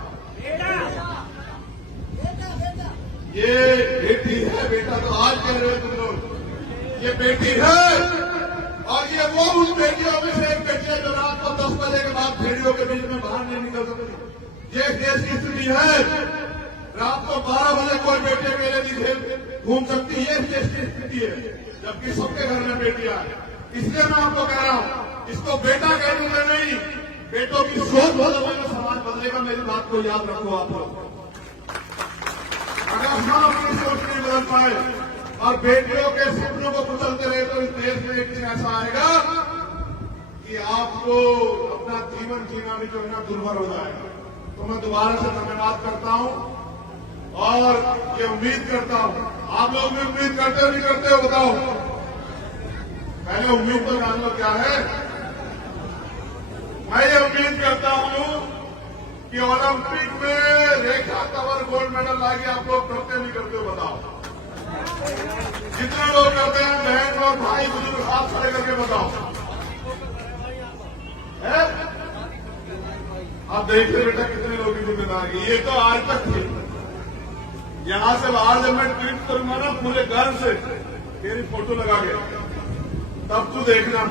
ये बेटी है बेटा तो आज कह रहे हो तुम लोग, ये बेटी है। और ये वो उन बेटियों में से एक बेटी है जो रात को 10 बजे के बाद भेड़ियों के बीच में बाहर नहीं निकल सकती। ये देश की स्थिति है, रात को 12 बजे कोई बेटे मेरे दिखे घूम सकती है, देश की स्थिति है, जबकि सबके घर में बेटियां है। इसलिए मैं आपको कह रहा हूं, इसको बेटा कहने में नहीं, बेटों की सोच बदलेगा, समाज बदलेगा। मेरी बात को याद रखो आप लोग। अगर हम अपनी सोच नहीं बदल पाए और बेटियों के सपनों को कुचलते रहे तो इस देश में एक दिन ऐसा आएगा कि आपको अपना जीवन जीना भी जो है ना दुर्भर हो जाएगा। तो मैं दोबारा से धन्यवाद करता हूं और ये उम्मीद करता हूं, आप लोग भी उम्मीद करते हो नहीं करते हो बताओ। पहले उम्मीद तो जान लो क्या है। मैं ये उम्मीद करता हूं कि ओलंपिक में रेखा तंवर गोल्ड मेडल लाएगी। आप लोग करते नहीं करते हो बताओ। जितने लोग करते हैं बहन और भाई बुजुर्ग हाथ खड़े करके बताओ। आप देखिए बेटा कितने लोगों की जिम्मेदारी। ये तो आज तक थी। यहां से बाहर जब मैं ट्वीट करूंगा ना पूरे घर से मेरी फोटो लगा के, तब तू देखना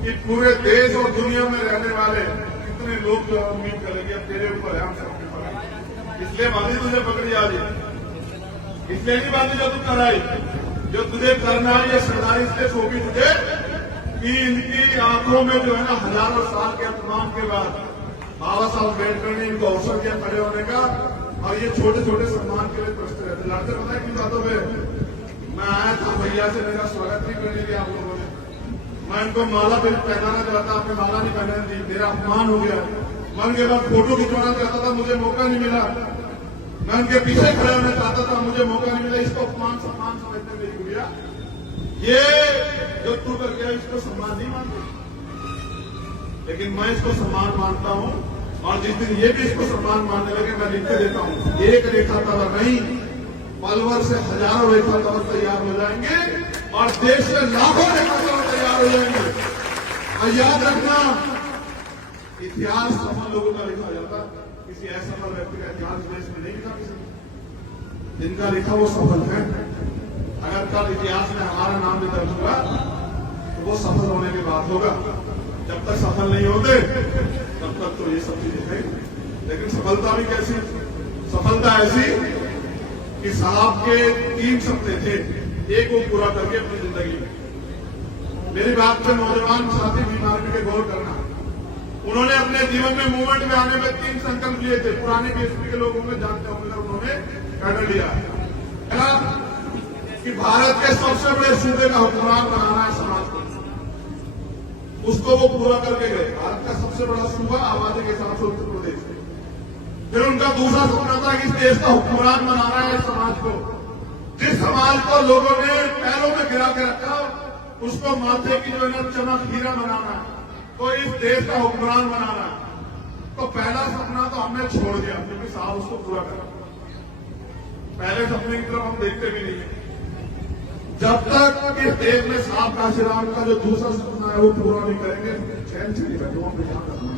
कि पूरे देश और दुनिया में रहने वाले कितने लोग जो उम्मीद करेंगे अब तेरे ऊपर है, हम सबके ऊपर है। इसलिए बांधी तुझे पकड़ी आज, इसलिए नहीं बांधी जो तू कराई, जो तुझे करना है ये सरदारी इसलिए सौंपी तुझे कि इनकी आंखों में जो है ना हजारों साल के अपमान के बाद बाबा साहब अम्बेडकर ने इनको अवसर दिया खड़े होने का। और ये छोटे छोटे सम्मान के लिए प्रश्न रहते लड़ते पता है किन बातों में। मैं आया था भैया से, मेरा स्वागत नहीं करने दिया आप लोगों ने। मैं इनको माला पे पहनाना चाहता, आपने माला नहीं पहनाने दी, मेरा अपमान हो गया। मैं उनके बाद फोटो खिंचवाना चाहता था, मुझे मौका नहीं मिला। मैं उनके पीछे खड़े होना चाहता था, मुझे मौका नहीं मिला। इसको अपमान सम्मान समझते मेरी गुड़िया, ये जो तू कर गया इसको सम्मान नहीं मानते, लेकिन मैं इसको सम्मान मानता हूं। और जिस दिन ये भी इसको सम्मान मानने लगे मैं लिख के देता हूं, एक रेखा तंवर नहीं पलवर से हजारों रेखा तंवर तैयार हो जाएंगे और देश से लाखों रेखा तंवर तैयार हो जाएंगे। और याद रखना, इतिहास सफल लोगों का लिखा जाता, किसी ऐसे सफल व्यक्ति का इतिहास देश में नहीं लिखा किसी, जिनका लिखा वो सफल है। अगर कल इतिहास में हमारा नाम भी दर्ज होगा तो वो सफल होने के बाद होगा। जब तक सफल नहीं होते तब तक तो ये सब चीजें हैं। लेकिन सफलता भी कैसी, सफलता ऐसी कि साहब के 3 सपने थे, एक वो पूरा करके अपनी जिंदगी में। मेरी बात पे नौजवान साथी बीमारी के गौर करना। उन्होंने अपने जीवन में मूवमेंट में आने में 3 संकल्प लिए थे। पुराने बीएसपी के लोग होंगे जानते होंगे, उन्होंने कर लिया है कि भारत के सबसे बड़े सूबे का हुक्मरान बनाना है समाज को। उसको वो पूरा करके गए। भारत का सबसे बड़ा सूबा आबादी के हिसाब से उत्तर प्रदेश है। फिर उनका दूसरा सपना था कि इस देश का हुक्मरान बनाना है समाज को। जिस समाज को लोगों ने पैरों में गिरा के रखा उसको माथे की जो है ना चमक हीरा बनाना है, तो इस देश का हुक्मरान बनाना है। तो पहला सपना तो हमने छोड़ दिया क्योंकि साहब उसको पूरा करा। पहले सपने की तरफ हम देखते भी नहीं है। जब तक इस देश में साहब काशीराम का जो दूसरा सपना है वो पूरा नहीं करेंगे, चैन से नहीं बैठे, वहां ध्यान रखना।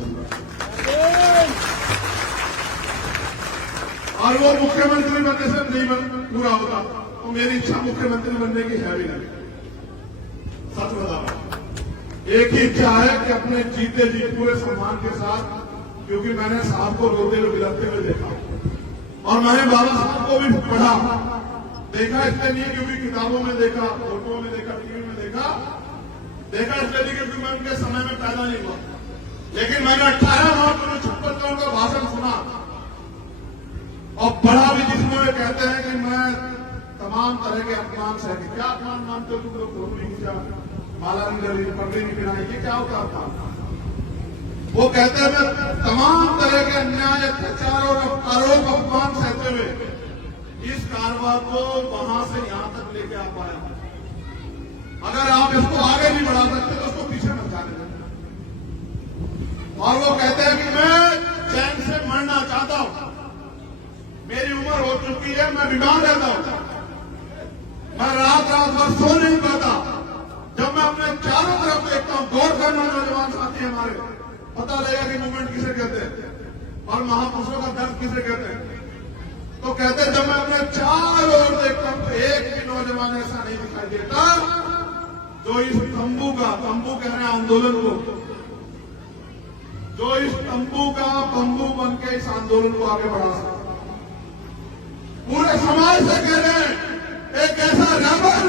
और वो मुख्यमंत्री बनने से नहीं पूरा होगा, तो मेरी इच्छा मुख्यमंत्री बनने की है भी नहीं। सच बता रहा हूं, एक ही इच्छा है कि अपने जीते जी पूरे सम्मान के साथ, क्योंकि मैंने साहब को रोते हुए बिलखते हुए देखा और मैंने बाबा साहब को भी पढ़ा देखा। इसलिए नहीं क्योंकि किताबों में देखा, फोटो में देखा, टीवी में देखा इसलिए नहीं क्योंकि मैं उनके समय में पैदा नहीं हुआ, लेकिन मैंने 18 मार्च 1956 में उनका भाषण सुना और पढ़ा भी, जिसमें वे कहते हैं कि मैं तमाम तरह के अपमान सह। क्या अपमान मानते हो तुम लोग? फोटो नहीं खींचा, माला नहीं डली, पगड़ी नहीं पहनाई, ये क्या होता अपमान? वो कहते हैं मैं तमाम तरह के अन्याय, अत्याचार और आरोप अपमान सहते हुए इस कारवां को वहां से यहां तक लेके आ पाया। अगर आप इसको आगे नहीं बढ़ा सकते तो उसको पीछे मत जाने दें। और वो कहते हैं कि मैं चैन से मरना चाहता हूं, मेरी उम्र हो चुकी है, मैं बीमार रहता हूं, मैं रात भर सो नहीं पाता। जब मैं अपने चारों तरफ देखता हूं, गौर करना नौजवान साथी हमारे, पता लगेगा कि मूवमेंट किसे कहते हैं और महापुरुषों का दर्द किसे कहते हैं। तो कहते हैं जब मैं अपने चारों ओर देखता हूं तो एक भी नौजवान ऐसा नहीं दिखाई देता जो इस तंबू कह रहे हैं आंदोलन को, जो इस तंबू का बंबू बन के इस आंदोलन को आगे बढ़ा सकता। पूरे समाज से कह रहे हैं एक ऐसा रैबर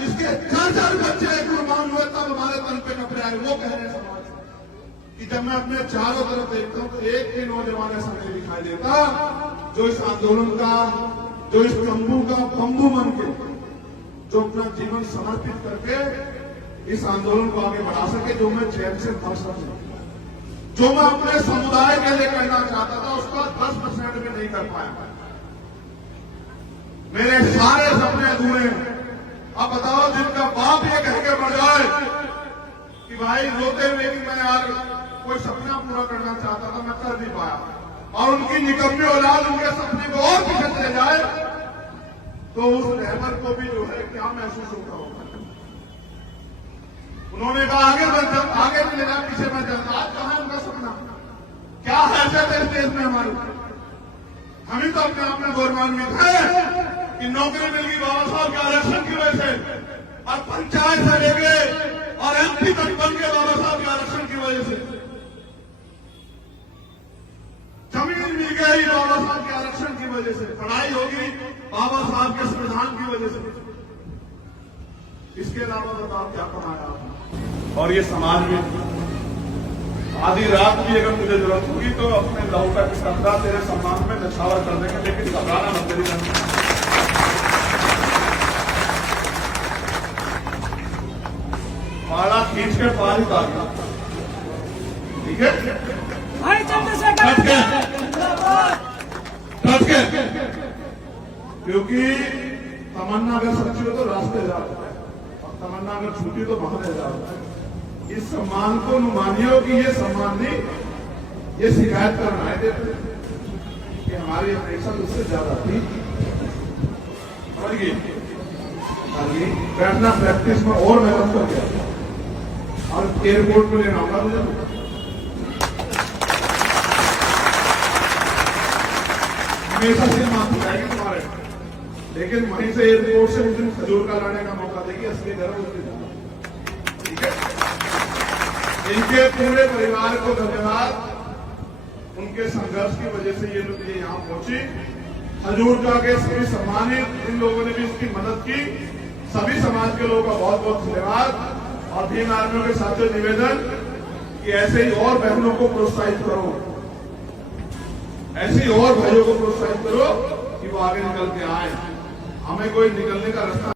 जिसके 4 बच्चे कुर्बान हुए तब हमारे तन पे कपड़े आए, वो कह रहे हैं समाज कि जब मैं अपने चारों तरफ देखता हूं तो एक भी नौजवान ऐसा नहीं दिखाई देता जो इस आंदोलन का, जो इस तंबू का बंबू बन के, जो अपना जीवन समर्पित करके इस आंदोलन को आगे बढ़ा सके, जो मैं चैन से मर सकूं, जो मैं अपने समुदाय के लिए कहना चाहता था उसका 10% भी नहीं कर पाया। मेरे सारे सपने अधूरे हैं। अब बताओ जिनका बाप ये कह के मर जाए कि भाई रोते हुए कि मैं यार कोई सपना पूरा करना चाहता था, मैं कर नहीं पाया, और उनकी निकम्मी औलाद उनके सपने को और पीछे चले जाए, तो उस रहबर को भी जो है क्या महसूस होता होगा। उन्होंने कहा आगे चलेगा, पीछे मैं चलता। आज कहां उनका सपना, क्या हैसियत है इस देश में हमारी। हम ही तो अपने आप में गौरवान्वित है कि नौकरी मिल गई बाबा साहब के आरक्षण की वजह से, और पंचायत से लेके और एमपी तक बन गए बाबा साहब के आरक्षण की वजह से। जमीन मिल गई बाबा साहब के आरक्षण की वजह से, पढ़ाई होगी बाबा साहब के संविधान की वजह से। इसके अलावा बताओ क्या कमाया आपने। और ये समाज में आधी रात भी अगर मुझे जरूरत होगी तो अपने लहू का कपड़ा तेरे सम्मान में नछावर कर देंगे, लेकिन घबराना मत करिएगा। पाला खींच के पार उतार, ठीक है भाई क्योंकि तमन्ना अगर सच्ची हो तो रास्ते जा रहा है, और तमन्ना अगर छूटी तो बहाने जा रहा है। इस सम्मान को मानियो कि ये सम्मान नहीं, ये शिकायत करना है देते कि हमारी अपेक्षा उससे ज्यादा थी। बैठना प्रैक्टिस में और मेहनत कर गया और एयरपोर्ट में लेना होगा मुझे। हमेशा से माफी जाएगी तुम्हारे, लेकिन वहीं से एयरपोर्ट से उस दिन खजूर का लाने का मौका देगी, असली घर उस दिन। ठीक है, इनके पूरे परिवार को धन्यवाद। उनके संघर्ष की वजह से ये लोग यहाँ पहुंची। हजूर का के सभी सम्मानित इन लोगों ने भी इसकी मदद की। सभी समाज के लोगों का बहुत बहुत धन्यवाद। और भीम आर्मियों के साथियों निवेदन कि ऐसे ही और बहनों को प्रोत्साहित करो, ऐसे ही और भाइयों को प्रोत्साहित करो कि वो आगे निकल के आए। हमें कोई निकलने का रास्ता